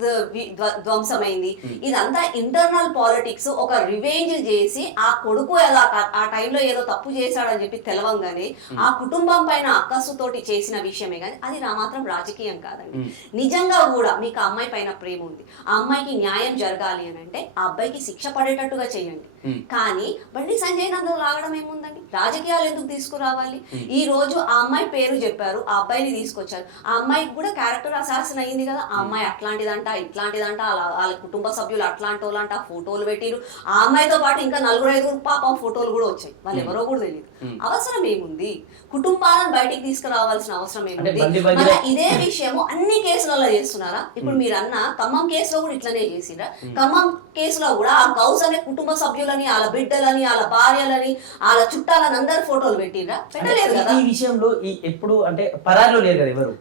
ధ్వంసమైంది. ఇదంతా ఇంటర్నల్ పాలిటిక్స్, ఒక రివెంజ్ చేసి ఆ కొడుకు ఆ టైంలో ఏదో తప్పు చేశాడని చెప్పి తెలవంగానే ఆ కుటుంబం పైన అక్కసుతోటి చేసిన విషయమే కానీ అది మాత్రం రాజకీయం కాదండి. నిజంగా కూడా మీకు ఆ అమ్మాయి పైన ప్రేమ ఉంది, ఆ అమ్మాయికి న్యాయం జరగాలి అని అంటే ఆ అబ్బాయికి శిక్ష పడేటట్టుగా చేయండి. కానీ బండి సంజయ్ నందులో లాగడం ఏముందండి? రాజకీయాలు ఎందుకు తీసుకురావాలి? ఈ రోజు ఆ అమ్మాయి పేరు చెప్పారు, ఆ అబ్బాయిని తీసుకొచ్చారు. ఆ అమ్మాయికి కూడా క్యారెక్టర్ అసాసిన్ అయ్యింది కదా. ఆ అమ్మాయి అట్లాంటిదంట, ఇట్లాంటిదంట, వాళ్ళ కుటుంబ సభ్యులు అట్లాంటి వాళ్ళంట, ఫోటోలు పెట్టిరు. ఆ అమ్మాయితో పాటు ఇంకా 4-5 పాపం ఫోటోలు కూడా వచ్చాయి. వాళ్ళు ఎవరో కూడా తెలియదు. అవసరం ఏముంది? కుటుంబాలను బయటికి తీసుకురావాల్సిన అవసరం ఏముంది? మన ఇదే విషయము అన్ని కేసులలో చేస్తున్నారా? ఇప్పుడు మీరు అన్న ఖమ్మం కేసులో కూడా ఇట్లనే చేసిరా. ఖమ్మం కేసులో కూడా ఆ గౌస్ అనే కుటుంబ సభ్యులని, వాళ్ళ బిడ్డలని, వాళ్ళ భార్యలని, వాళ్ళ చుట్టాలని అందరు ఫోటోలు పెట్టిరా? పెట్టలేదు కదా. ఈ విషయంలో ఎప్పుడు అంటే పరారిలో లేరు కదా ఎవరు,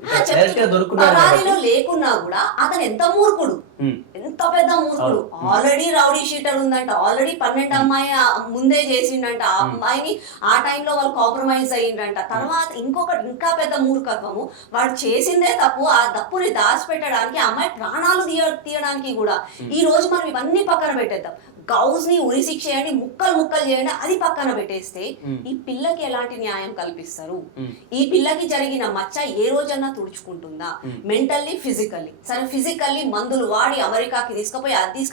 పరారిలో లేకున్నా కూడా అతను ఎంత మూర్ఖుడు, ఎంత పెద్ద మూర్ఖుడు. ఆల్రెడీ రౌడీ షీటర్ ఉందంట, ఆల్రెడీ 12 అమ్మాయి ముందే చేసిండంట. ఆ అమ్మాయిని ఆ టైంలో వాళ్ళు కాంప్రమైజ్ అయ్యిండ్రంట. తర్వాత ఇంకా పెద్ద మూర్ఖత్వము, వాడు చేసిందే తప్పు, ఆ తప్పుని దాచిపెట్టడానికి అమ్మాయి ప్రాణాలు తీయడానికి కూడా. ఈ రోజు మనం ఇవన్నీ పక్కన పెట్టేద్దాం. గౌస్ ని ఉరి శిక్ష చేయండి, ముక్కలు చేయండి, అది పక్కన పెట్టేస్తే ఈ పిల్లకి ఎలాంటి న్యాయం కల్పిస్తారు? ఈ పిల్లకి జరిగిన మచ్చ ఏ రోజన్నా తుడుచుకుంటుందా? Mentally, physically. సరే, ఫిజికల్లీ మందులు వాడి అమెరికాకి తీసుకుపోయి అది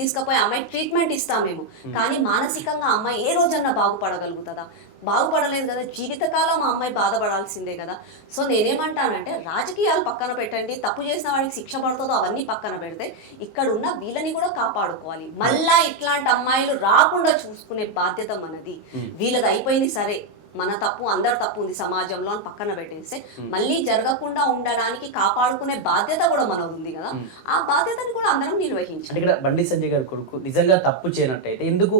తీసుకుపోయి అమ్మాయి ట్రీట్మెంట్ ఇస్తామేమో, కానీ మానసికంగా అమ్మాయి ఏ రోజన్నా బాగుపడగలుగుతుందా? బాగుపడలేదు కదా. జీవితకాలం ఆ అమ్మాయి బాధపడాల్సిందే కదా. సో నేనేమంటానంటే రాజకీయాలు పక్కన పెట్టండి, తప్పు చేసిన వాడికి శిక్ష పడుతుందో అవన్నీ పక్కన పెడితే ఇక్కడ ఉన్న వీళ్ళని కూడా కాపాడుకోవాలి. మళ్ళా ఇట్లాంటి అమ్మాయిలు రాకుండా చూసుకునే బాధ్యత మనది. వీళ్ళది అయిపోయింది సరే, మన తప్పు అందరి తప్పు ఉంది సమాజంలో అని పక్కన పెట్టేస్తే మళ్ళీ జరగకుండా ఉండడానికి కాపాడుకునే బాధ్యత కూడా మనది ఉంది కదా, ఆ బాధ్యతని కూడా అందరం నిర్వహించాలి. అంటే ఇక్కడ బండి సంజయ్ గారి కొడుకు నిజంగా తప్పు చేయనట్టయితే ఎందుకు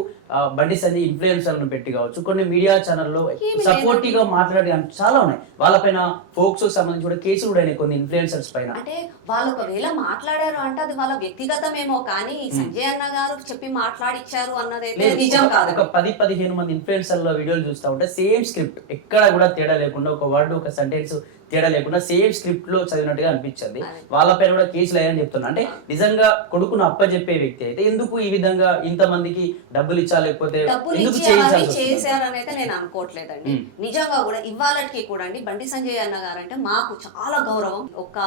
బండి సంజయ్ ఇన్ఫ్లుయెన్సర్లను పెట్టి కావచ్చు, కొన్ని మీడియా ఛానల్లో సపోర్టివ్ గా మాట్లాడే చాలా ఉన్నాయి, వాళ్ళపైన ఫోక్స్ సంబంధించి కూడా కేసులు కూడా అయినాయి కొన్ని ఇన్ఫ్లుయెన్సర్స్ పైన. అంటే వాళ్ళు ఒకవేళ మాట్లాడారు అంటే అది వాళ్ళ వ్యక్తిగతమేమో, కానీ సంజయ్ అన్న గారు చెప్పి మాట్లాడిచ్చారు అన్నదైతే నిజం కాదు. ఒక 10-15 మంది ఇన్ఫ్లుయెన్సర్ల వీడియోలు చూస్తా ఉంటే సేమ్ స్క్రిప్ట్, ఎక్కడ కూడా తేడా లేకుండా, ఒక వర్డ్ ఒక సెంటెన్స్ తేడా లేకుండా సేమ్ స్క్రిప్ట్ లో చదివినట్టుగా అనిపించింది. వాళ్ళపైన కూడా కేసులు అయ్యాయని చెప్తున్నా. అంటే నిజంగా కొడుకును అప్పచెప్పే వ్యక్తి అయితే ఎందుకు ఈ విధంగా ఇంతమందికి డబ్బులు ఇచ్చా, లేకపోతే ఎందుకు చేశారని అయితే నేను అనుకోవట్లేదండి. నిజంగా కూడా ఇవాళకి కూడా అండి బండి సంజయ్ అన్న గారు అంటే మాకు చాలా గౌరవం, ఒక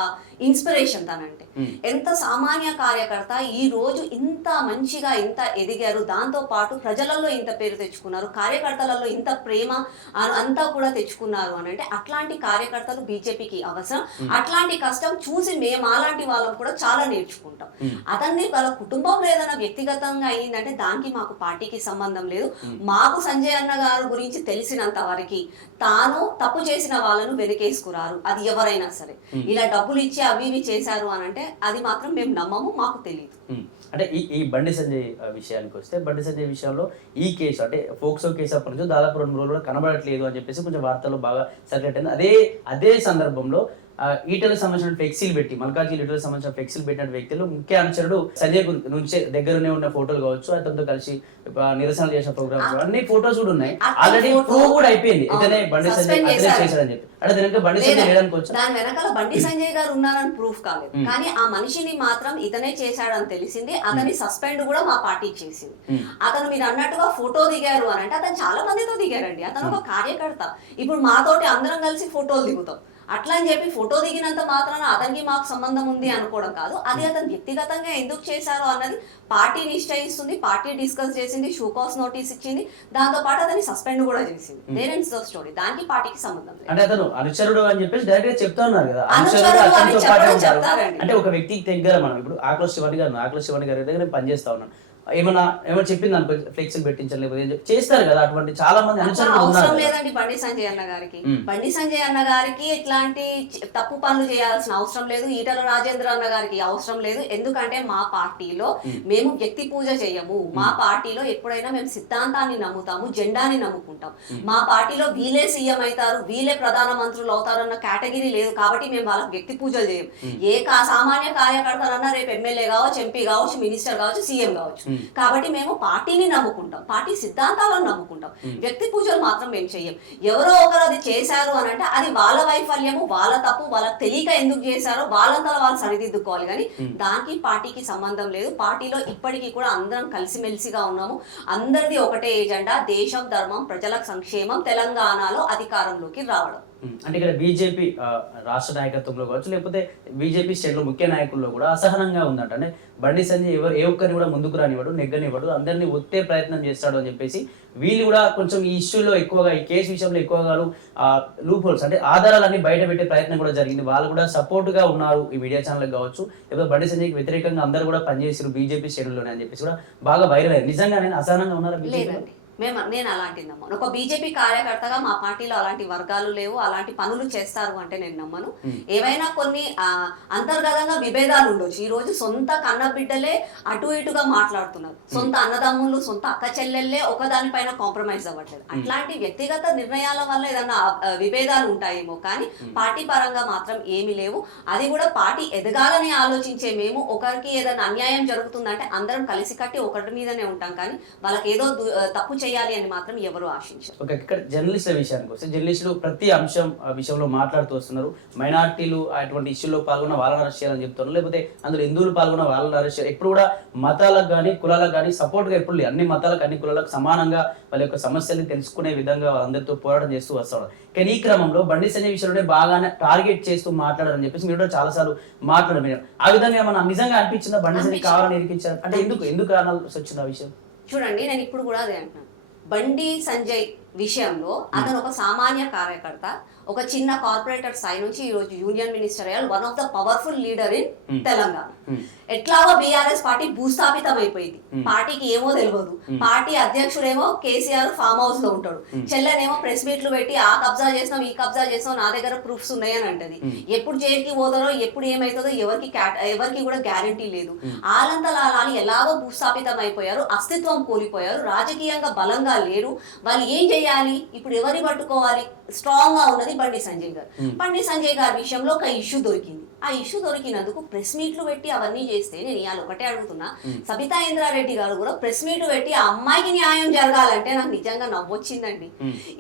ఇన్స్పిరేషన్ తనంటే. ఎంత సామాన్య కార్యకర్త ఈ రోజు ఇంత మంచిగా ఇంత ఎదిగారు, దాంతో పాటు ప్రజలలో ఇంత పేరు తెచ్చుకున్నారు, కార్యకర్తలలో ఇంత ప్రేమ అంతా కూడా తెచ్చుకున్నారు అని అంటే అట్లాంటి కార్యకర్తలు బీజేపీకి అవసరం. అట్లాంటి కష్టం చూసి మేము అలాంటి వాళ్ళం కూడా చాలా నేర్చుకుంటాం. అతన్ని వాళ్ళ కుటుంబంలో ఏదైనా వ్యక్తిగతంగా అయ్యిందంటే దానికి మాకు పార్టీకి సంబంధం లేదు. మాకు సంజయ్ అన్న గారు గురించి తెలిసినంత వరకు తాను తప్పు చేసిన వాళ్ళను వెనకేసుకురారు, అది ఎవరైనా సరే. ఇలా డబ్బులు ఇచ్చి అవి ఇవి చేశారు అని అంటే అది మాత్రం మేము నమ్మము, మాకు తెలియదు. అంటే ఈ బండి సంజయ్ విషయానికి వస్తే, బండి సంజయ్ విషయంలో ఈ కేసు అంటే ఫోక్సో కేసు అప్పటి నుంచి దాదాపు 2 రోజులు కూడా కనబడట్లేదు అని చెప్పేసి కొంచెం వార్తల్లో బాగా సర్క్యులేట్ అయింది. అదే సందర్భంలో ఈటలకు సంబంధించిన ఫ్లెక్సీలు పెట్టి, మల్కాజ్గిరి ఈటలకు సంబంధించిన ఫ్లెక్సీలు పెట్టిన వ్యక్తులు ముఖ్య అనుచరుడు సంజయ్ నుంచి దగ్గరనే ఉన్న ఫోటోలు కావచ్చు, అతనితో కలిసి నిరసన చేసిన ప్రోగ్రామ్స్ అన్ని ఫోటోస్ కూడా ఉన్నాయి. ఆల్రెడీ ప్రూవ్ కూడా అయిపోయింది ఇతనే బండి సంజయ్ చేశాడని చెప్పి. అంటే బండి సంజయ్ వేయడానికి వచ్చి దాని వెనకాల బండి సంజయ్ గారు ఉన్నారని ప్రూఫ్ కాలేదు, కానీ ఆ మనిషిని మాత్రం ఇతనే చేశాడని తెలిసింది. అతని సస్పెండ్ కూడా మా పార్టీ చేసింది. అతను మీరు అన్నట్టుగా ఫోటో దిగారు అని అంటే అతను చాలా మందితో దిగారండి. అతను ఒక కార్యకర్త. ఇప్పుడు మాతోటి అందరం కలిసి ఫోటోలు దిగుతాం, అట్లా అని చెప్పి ఫోటో దిగినంత మాత్రాన అతనికి మాకు సంబంధం ఉంది అనుకోవడం కాదు. అది అతను వ్యక్తిగతంగా ఎందుకు చేశారో అన్నది పార్టీ నిశ్చయిస్తుంది, పార్టీ డిస్కస్ చేసింది, షూకాస్ నోటీస్ ఇచ్చింది, దాంతో పాటు అతన్ని సస్పెండ్ కూడా చేసింది. దేర్ స్టోరీ, దానికి పార్టీకి సంబంధం లేదు. అంటే అతను అనుచరుడు అని చెప్పేసి డైరెక్ట్ గా చెప్తా ఉన్నారు కదా, అంటే ఒక వ్యక్తికి దగ్గర మనం ఇప్పుడు ఆకుల శివాని గారి దగ్గర పనిచేస్తా ఉన్నాను, ఏమన్నా చెప్పింది అనుకో ఫ్లెక్సీలు పెట్టించలేదు చేస్తారు కదా, అటువంటి చాలా మంది అవసరం లేదండి బండి సంజయ్ అన్న గారికి. బండి సంజయ్ అన్న గారికి ఇట్లాంటి తప్పు పనులు చేయాల్సిన అవసరం లేదు, ఈటల రాజేంద్ర అన్న గారికి అవసరం లేదు. ఎందుకంటే మా పార్టీలో మేము వ్యక్తి పూజ చేయము. మా పార్టీలో ఎప్పుడైనా మేము సిద్ధాంతాన్ని నమ్ముతాము, జెండాని నమ్ముకుంటాం. మా పార్టీలో వీలే సీఎం అవుతారు, వీలే ప్రధాన మంత్రులు అవుతారన్న కేటగిరీ లేదు. కాబట్టి మేము వాళ్ళకి వ్యక్తి పూజలు చేయం. ఏ సామాన్య కార్యకర్తలన్నా రేపు ఎమ్మెల్యే కావచ్చు, ఎంపీ కావచ్చు, మినిస్టర్ కావచ్చు, సీఎం కావచ్చు. కాబట్టి మేము పార్టీని నమ్ముకుంటాం, పార్టీ సిద్ధాంతాలను నమ్ముకుంటాం. వ్యక్తి పూజలు మాత్రం మేము చెయ్యం. ఎవరో ఒకరు అది చేశారు అని అంటే అది వాళ్ళ వైఫల్యము, వాళ్ళ తప్పు, వాళ్ళకి తెలియక ఎందుకు చేశారో వాళ్ళంతా వాళ్ళు సరిదిద్దుకోవాలి. కానీ దానికి పార్టీకి సంబంధం లేదు. పార్టీలో ఇప్పటికీ కూడా అందరం కలిసిమెలిసిగా ఉన్నాము. అందరిది ఒకటే ఎజెండా, దేశం, ధర్మం, ప్రజల సంక్షేమం, తెలంగాణలో అధికారంలోకి రావడం. అంటే ఇక్కడ బీజేపీ రాష్ట్ర నాయకత్వంలో కావచ్చు, లేకపోతే బీజేపీ స్టేట్ లో ముఖ్య నాయకుల్లో కూడా అసహనంగా ఉందంట. అంటే బండి సంజయ్ ఏ ఒక్కరిని కూడా ముందుకు రానివ్వడు, నెగ్గనివ్వడు, అందరినీ ఒత్తే ప్రయత్నం చేస్తాడు అని చెప్పేసి వీళ్ళు కూడా కొంచెం ఈ ఇష్యూలో ఎక్కువగా, ఈ కేసు విషయంలో ఎక్కువగా లూప్ హోల్స్ అంటే ఆధారాలన్నీ బయట పెట్టే ప్రయత్నం కూడా జరిగింది. వాళ్ళు కూడా సపోర్ట్ గా ఉన్నారు ఈ మీడియా ఛానల్ కావచ్చు, లేకపోతే బండి సంజయ్కి వ్యతిరేకంగా అందరూ కూడా పనిచేసారు బీజేపీ శ్రేణుల్లోనే అని చెప్పేసి కూడా బాగా వైరల్ అయ్యారు. నిజంగా నేను అసహనంగా ఉన్నారా? లేదండి, నేను అలాంటి నమ్మను. ఒక బీజేపీ కార్యకర్తగా మా పార్టీలో అలాంటి వర్గాలు లేవు, అలాంటి పనులు చేస్తారు అంటే నేను నమ్మను. ఏవైనా కొన్ని అంతర్గతంగా విభేదాలు ఉండొచ్చు. ఈ రోజు సొంత కన్న బిడ్డలే అటు ఇటుగా మాట్లాడుతున్నారు, సొంత అన్నదమ్ములు, సొంత అక్క చెల్లెళ్ళే ఒకదానిపైన కాంప్రమైజ్ అవ్వట్లేదు. అట్లాంటి వ్యక్తిగత నిర్ణయాల వల్ల ఏదన్నా విభేదాలు ఉంటాయేమో, కానీ పార్టీ పరంగా మాత్రం ఏమీ లేవు. అది కూడా పార్టీ ఎదగాలని ఆలోచించే మేము ఒకరికి ఏదైనా అన్యాయం జరుగుతుందంటే అందరం కలిసికట్టి ఒకరి మీదనే ఉంటాం, కానీ వాళ్ళకి ఏదో తప్పు చేయాలి అని మాత్రం ఎవరు ఆశించారు. ఓకే, ఇక్కడ జర్నలిస్టుల విషయానికి వస్తే జర్నలిస్టులు ప్రతి అంశం విషయంలో మాట్లాడుతూ వస్తున్నారు. మైనార్టీలు అటువంటి ఇష్యూలో పాల్గొన్న వాళ్ళని అరెస్ట్ చేయాలని చెప్తున్నారు, లేకపోతే అందులో హిందువులు పాల్గొన్న వాళ్ళని అరెస్ట్ చేయాలి. ఎప్పుడు కూడా మతాలకు కానీ కులాలకు కానీ సపోర్ట్గా ఎప్పుడు లేదు. అన్ని మతాలకు అన్ని కులాలకు సమానంగా వాళ్ళ యొక్క సమస్యల్ని తెలుసుకునే విధంగా వాళ్ళందరితో పోరాటం చేస్తూ వస్తారు. కానీ ఈ క్రమంలో బండి సంజయ్ విషయంలోనే బాగానే టార్గెట్ చేస్తూ మాట్లాడారని చెప్పేసి మీరు చాలాసార్లు మాట్లాడారు. ఆ విధంగా మనం నిజంగా అనిపించిందా బండి సంజయ్ కావాలని ఇరికించారు అంటే ఎందుకు అనాల్సి వచ్చింది ఆ విషయం? చూడండి, నేను ఇప్పుడు కూడా అదే అంటున్నాను. బండి సంజయ్ విషయంలో అతను ఒక సామాన్య కార్యకర్త, ఒక చిన్న కార్పొరేటర్ స్థాయి నుంచి ఈ రోజు యూనియన్ మినిస్టర్ అయ్యారు, one of the powerful leader in Telangana. ఎట్లాగో బీఆర్ఎస్ పార్టీ భూస్థాపితం అయిపోయింది, పార్టీకి ఏమో తెలియదు, పార్టీ అధ్యక్షుడేమో కేసీఆర్ ఫామ్ హౌస్ లో ఉంటాడు, చెల్లెనేమో ప్రెస్ మీట్లు పెట్టి ఆ కబ్జా చేసినాం ఈ కబ్జా చేసినాం నా దగ్గర ప్రూఫ్స్ ఉన్నాయని అంటది. ఎప్పుడు జైలుకి పోతారో ఎప్పుడు ఏమైతుందో ఎవరికి కూడా గ్యారంటీ లేదు. ఆలంతలాలి ఎలాగో భూస్థాపితం అయిపోయారు, అస్తిత్వం కోల్పోయారు, రాజకీయంగా బలంగా లేరు. వాళ్ళు ఏం చేయాలి ఇప్పుడు, ఎవరిని పట్టుకోవాలి? స్ట్రాంగ్ గా ఉన్నది బండి సంజయ్ గారు. బండి సంజయ్ గారి విషయంలో ఒక ఇష్యూ దొరికింది. ఆ ఇష్యూ దొరికినందుకు ప్రెస్ మీట్లు పెట్టి అవన్నీ చేస్తే నేను ఇవాళ ఒకటే అడుగుతున్నా, సబితా ఇంద్రారెడ్డి గారు కూడా ప్రెస్ మీట్లు పెట్టి ఆ అమ్మాయికి న్యాయం జరగాలంటే నాకు నిజంగా నవ్వొచ్చిందండి.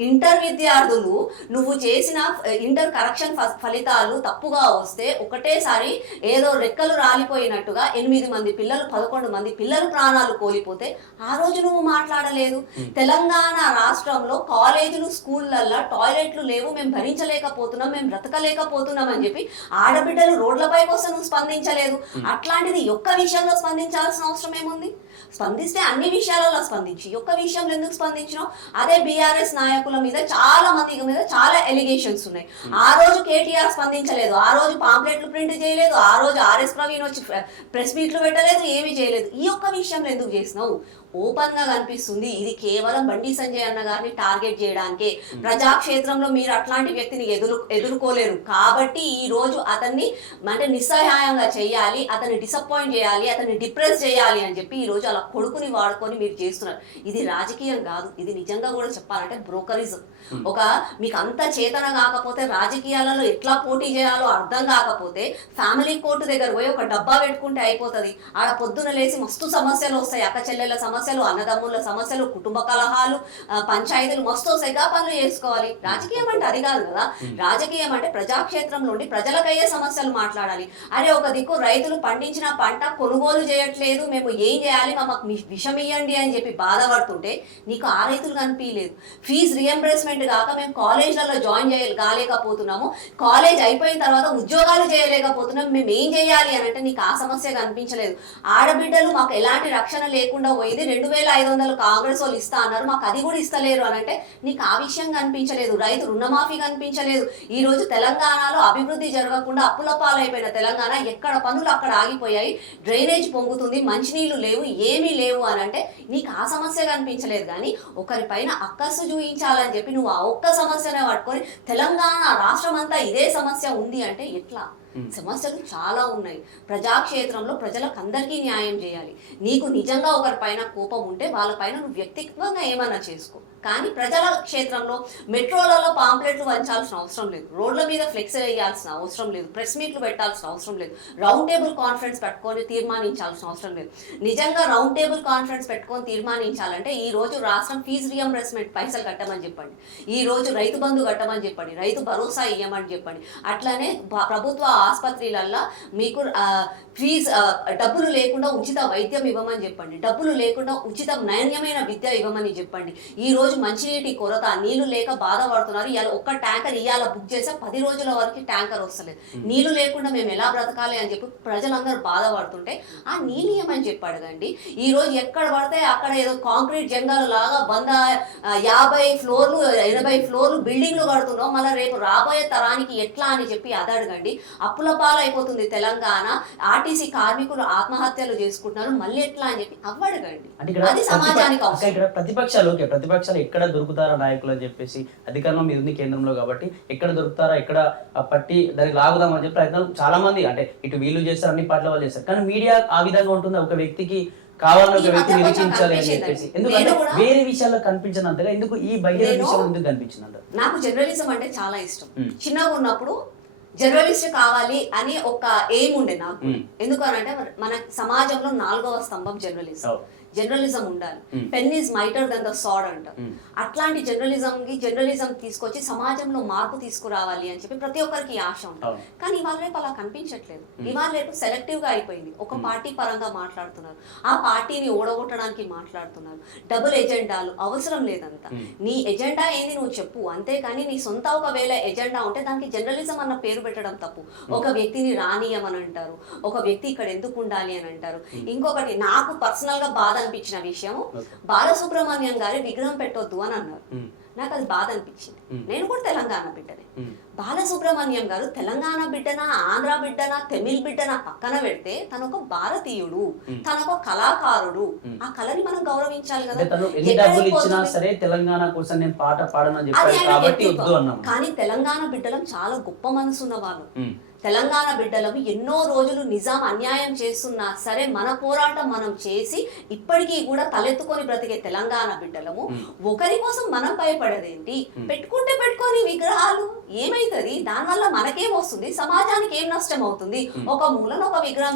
ఇంటర్ విద్యార్థులు నువ్వు చేసిన ఇంటర్ కరెక్షన్ ఫలితాలు తప్పుగా వస్తే ఒకటేసారి ఏదో రెక్కలు రాలిపోయినట్టుగా 8 మంది పిల్లలు 11 మంది పిల్లలు ప్రాణాలు కోల్పోతే ఆ రోజు నువ్వు మాట్లాడలేదు. తెలంగాణ రాష్ట్రంలో కాలేజీలు స్కూళ్ళల్లో టాయిలెట్లు లేవు, మేము భరించలేకపోతున్నాం, మేము బ్రతకలేకపోతున్నాం అని చెప్పి ఆడబిడ్డలు రోడ్లపైకి వస్తే నువ్వు స్పందించలేదు. అట్లాంటిది ఒక్క విషయంలో స్పందించాల్సిన అవసరం ఏముంది? స్పందిస్తే అన్ని విషయాలలో స్పందించి ఒక్క విషయంలో ఎందుకు స్పందించినావు? అదే బీఆర్ఎస్ నాయకుల మీద చాలా మంది మీద చాలా ఎలిగేషన్స్ ఉన్నాయి. ఆ రోజు కేటీఆర్ స్పందించలేదు, ఆ రోజు పాంప్లెట్లు ప్రింట్ చేయలేదు, ఆ రోజు ఆర్ఎస్ ప్రవీణ్ వచ్చి ప్రెస్ మీట్లు పెట్టలేదు, ఏమీ చేయలేదు. ఈ ఒక్క విషయంలో ఎందుకు చేసినావు? ఓపెన్ గా కనిపిస్తుంది ఇది కేవలం బండి సంజయ్ అన్న గారిని టార్గెట్ చేయడానికే. ప్రజాక్షేత్రంలో మీరు అట్లాంటి వ్యక్తిని ఎదుర్కోలేరు కాబట్టి ఈ రోజు అతన్ని అంటే నిస్సహాయంగా చేయాలి, అతన్ని డిసప్పాయింట్ చేయాలి, అతన్ని డిప్రెస్ చేయాలి అని చెప్పి ఈ రోజు అలా కొడుకుని వాడుకొని మీరు చేస్తున్నారు. ఇది రాజకీయం కాదు, ఇది నిజంగా కూడా చెప్పాలంటే బ్రోకరిజం. ఒక మీకు అంత చేతన కాకపోతే, రాజకీయాలలో ఎట్లా పోటీ చేయాలో అర్థం కాకపోతే ఫ్యామిలీ కోర్టు దగ్గర పోయి ఒక డబ్బా పెట్టుకుంటే అయిపోతుంది. ఆడ పొద్దున లేసి మస్తు సమస్యలు వస్తాయి, అక్క చెల్లెల సమస్యలు, అన్నదమ్ముల సమస్యలు, కుటుంబ కలహాలు, పంచాయతీలు మస్తు వస్తాయిగా పనులు చేసుకోవాలి. రాజకీయం అంటే అది కాదు కదా. రాజకీయం అంటే ప్రజాక్షేత్రం నుండి ప్రజలకయ్యే సమస్యలు మాట్లాడాలి. అరే ఒక దిక్కు రైతులు పండించిన పంట కొనుగోలు చేయట్లేదు, మేము ఏం చేయాలి, మాకు విషం ఇయ్యండి అని చెప్పి బాధపడుతుంటే నీకు ఆ రైతులు కనిపించలేదు. ఫీజు రియంబర్స్మెంట్ కాక మేము కాలేజ్లలో జాయిన్ కాలేకపోతున్నాము, కాలేజ్ అయిపోయిన తర్వాత ఉద్యోగాలు చేయలేకపోతున్నాము, మేము ఏం చేయాలి అని అంటే నీకు ఆ సమస్య కనిపించలేదు. ఆడబిడ్డలు మాకు ఎలాంటి రక్షణ లేకుండా పోయింది, 2500 కాంగ్రెస్ వాళ్ళు ఇస్తా అన్నారు, మాకు అది కూడా ఇస్తలేరు అని అంటే నీకు ఆ విషయం కనిపించలేదు. రైతు రుణమాఫీ కనిపించలేదు. ఈ రోజు తెలంగాణలో అభివృద్ధి జరగకుండా అప్పుల పాలైపోయిన తెలంగాణ, ఎక్కడ పనులు అక్కడ ఆగిపోయాయి, డ్రైనేజ్ పొంగుతుంది, మంచినీళ్లు లేవు, ఏమీ లేవు అని అంటే నీకు ఆ సమస్య కనిపించలేదు. కానీ ఒకరిపైన అక్కసు చూపించాలని చెప్పి నువ్వు ఆ ఒక్క సమస్యనే పట్టుకొని తెలంగాణ రాష్ట్రం అంతా ఇదే సమస్య ఉంది అంటే ఎట్లా? సమస్యలు చాలా ఉన్నాయి. ప్రజాక్షేత్రంలో ప్రజలకు అందరికీ న్యాయం చేయాలి. నీకు నిజంగా ఒకరిపైన కోపం ఉంటే వాళ్ళపైన నువ్వు వ్యక్తిగతంగా ఏమన్నా చేసుకో, కానీ ప్రజల క్షేత్రంలో మెట్రోలలో పాంప్లెట్లు వంచాల్సిన అవసరం లేదు, రోడ్ల మీద ఫ్లెక్స్ వేయాల్సిన అవసరం లేదు, ప్రెస్ మీట్లు పెట్టాల్సిన అవసరం లేదు, రౌండ్ టేబుల్ కాన్ఫరెన్స్ పెట్టుకొని తీర్మానించాల్సిన అవసరం లేదు. నిజంగా రౌండ్ టేబుల్ కాన్ఫరెన్స్ పెట్టుకొని తీర్మానించాలంటే ఈ రోజు రాష్ట్రం ఫీజు రియంబర్స్మెంట్ పైసలు కట్టమని చెప్పండి, ఈ రోజు రైతు బంధు కట్టమని చెప్పండి, రైతు భరోసా ఇవ్వమని చెప్పండి. అట్లనే ప్రభుత్వ ఆసుపత్రులల్లో మీకు ఫీజు డబ్బులు లేకుండా ఉచిత వైద్యం ఇవ్వమని చెప్పండి, డబ్బులు లేకుండా ఉచిత నాణ్యమైన విద్య ఇవ్వమని చెప్పండి. ఈ రోజు మంచినీటి కొరత, నీళ్లు లేక బాధపడుతున్నారు. ఇవాళ ఒక్క ట్యాంకర్ ఇవాళ బుక్ చేస్తే 10 రోజుల వరకు ట్యాంకర్ వస్తలేదు. నీళ్లు లేకుండా మేము ఎలా బ్రతకాలి అని చెప్పి ప్రజలందరూ బాధపడుతుంటే ఆ నీళ్ళు ఏమని చెప్పి అడగండి. ఈ రోజు ఎక్కడ పడితే అక్కడ ఏదో కాంక్రీట్ జంగాలు లాగా 150 ఫ్లోర్లు 80 ఫ్లోర్లు బిల్డింగ్లు కడుతున్నాం, మళ్ళీ రేపు రాబోయే తరానికి ఎట్లా అని చెప్పి అది అడగండి. అప్పుల పాలైపోతుంది తెలంగాణ, ఆర్టీసీ కార్మికులు ఆత్మహత్యలు చేసుకుంటున్నారు, మళ్ళీ ఎట్లా అని చెప్పి అవ్వడగండి. అది సమాజానికి అవసరం. ఇక్కడ ప్రతిపక్షాలు ఎక్కడ దొరుకుతారా నాయకులు అని చెప్పేసి అధికారంలో మీద ఉంది కేంద్రంలో కాబట్టి ఎక్కడ దొరుకుతారా, ఎక్కడ పట్టి దానికి లాగుదామని చెప్పి ప్రయత్నాలు చాలా మంది, అంటే ఇటు వీళ్ళు చేస్తారు, అన్ని పార్టీల వాళ్ళు చేస్తారు. కానీ మీడియా ఆ విధంగా ఉంటుంది, ఒక వ్యక్తికి కావాలని ఒక వ్యక్తి నిరీక్షించాలి అని చెప్పేసి. ఎందుకంటే వేరే విషయాల్లో కనిపించినంతగా ఎందుకు ఈ బహిరంగ విషయాలు ఎందుకు కనిపించినంత? నాకు జర్నలిజం అంటే చాలా ఇష్టం. చిన్నగా ఉన్నప్పుడు జర్నలిస్ట్ కావాలి అని ఒక ఎయిమ్ ఉండే నాకు. ఎందుకనంటే మన సమాజంలో 4వ స్తంభం జర్నలిజం ఉండాలి. Pen is mightier than the sword అంట. అట్లాంటి జర్నలిజం తీసుకొచ్చి సమాజంలో మార్పు తీసుకురావాలి అని చెప్పి ప్రతి ఒక్కరికి ఆశ ఉంటుంది. కానీ ఇవాళ రేపు అలా కనిపించట్లేదు. ఇవాళ రేపు సెలెక్టివ్ గా అయిపోయింది. ఒక పార్టీ పరంగా మాట్లాడుతున్నారు, ఆ పార్టీని ఓడగొట్టడానికి మాట్లాడుతున్నారు. డబుల్ ఎజెండాలు అవసరం లేదంతా. నీ ఎజెండా ఏంది నువ్వు చెప్పు, అంతేకాని నీ సొంత ఒకవేళ ఎజెండా ఉంటే దానికి జర్నలిజం అన్న పేరు పెట్టడం తప్పు. ఒక వ్యక్తిని రానియమని అంటారు, ఒక వ్యక్తి ఇక్కడ ఎందుకు ఉండాలి అని అంటారు. ఇంకొకటి నాకు పర్సనల్ గా బాధ అనిపించిన విషయం, బాలసుబ్రహ్మణ్యం గారి విగ్రహం పెట్టొద్దు అని అన్నారు. నాకు అది బాధ అనిపించింది. నేను కూడా తెలంగాణ బిడ్డనే. బాలసుబ్రహ్మణ్యం గారు తెలంగాణ బిడ్డనా, ఆంధ్ర బిడ్డనా, తమిళ్ బిడ్డనా పక్కన పెడితే తను ఒక భారతీయుడు, తను ఒక కళాకారుడు. ఆ కళని మనం గౌరవించాలి కదా. తను ఎన్ని డబ్బులు ఇచ్చినా సరే తెలంగాణ కోసం నేను పాట పాడనని చెప్పారు కాబట్టి వద్దు అన్నాం. కానీ తెలంగాణ బిడ్డలం చాలా గొప్ప మనసున్న వాళ్ళు. తెలంగాణ బిడ్డలము ఎన్నో రోజులు నిజాం అన్యాయం చేస్తున్నా సరే మన పోరాటం మనం చేసి ఇప్పటికీ కూడా తలెత్తుకొని బ్రతికే తెలంగాణ బిడ్డలము. ఒకరి కోసం మనం భయపడేదేంటి? పెట్టుకుంటే పెట్టుకొని విగ్రహాలు ఏమైతుంది? దానివల్ల మనకేం వస్తుంది? సమాజానికి ఏం నష్టం అవుతుంది? ఒక మూలన ఒక విగ్రహం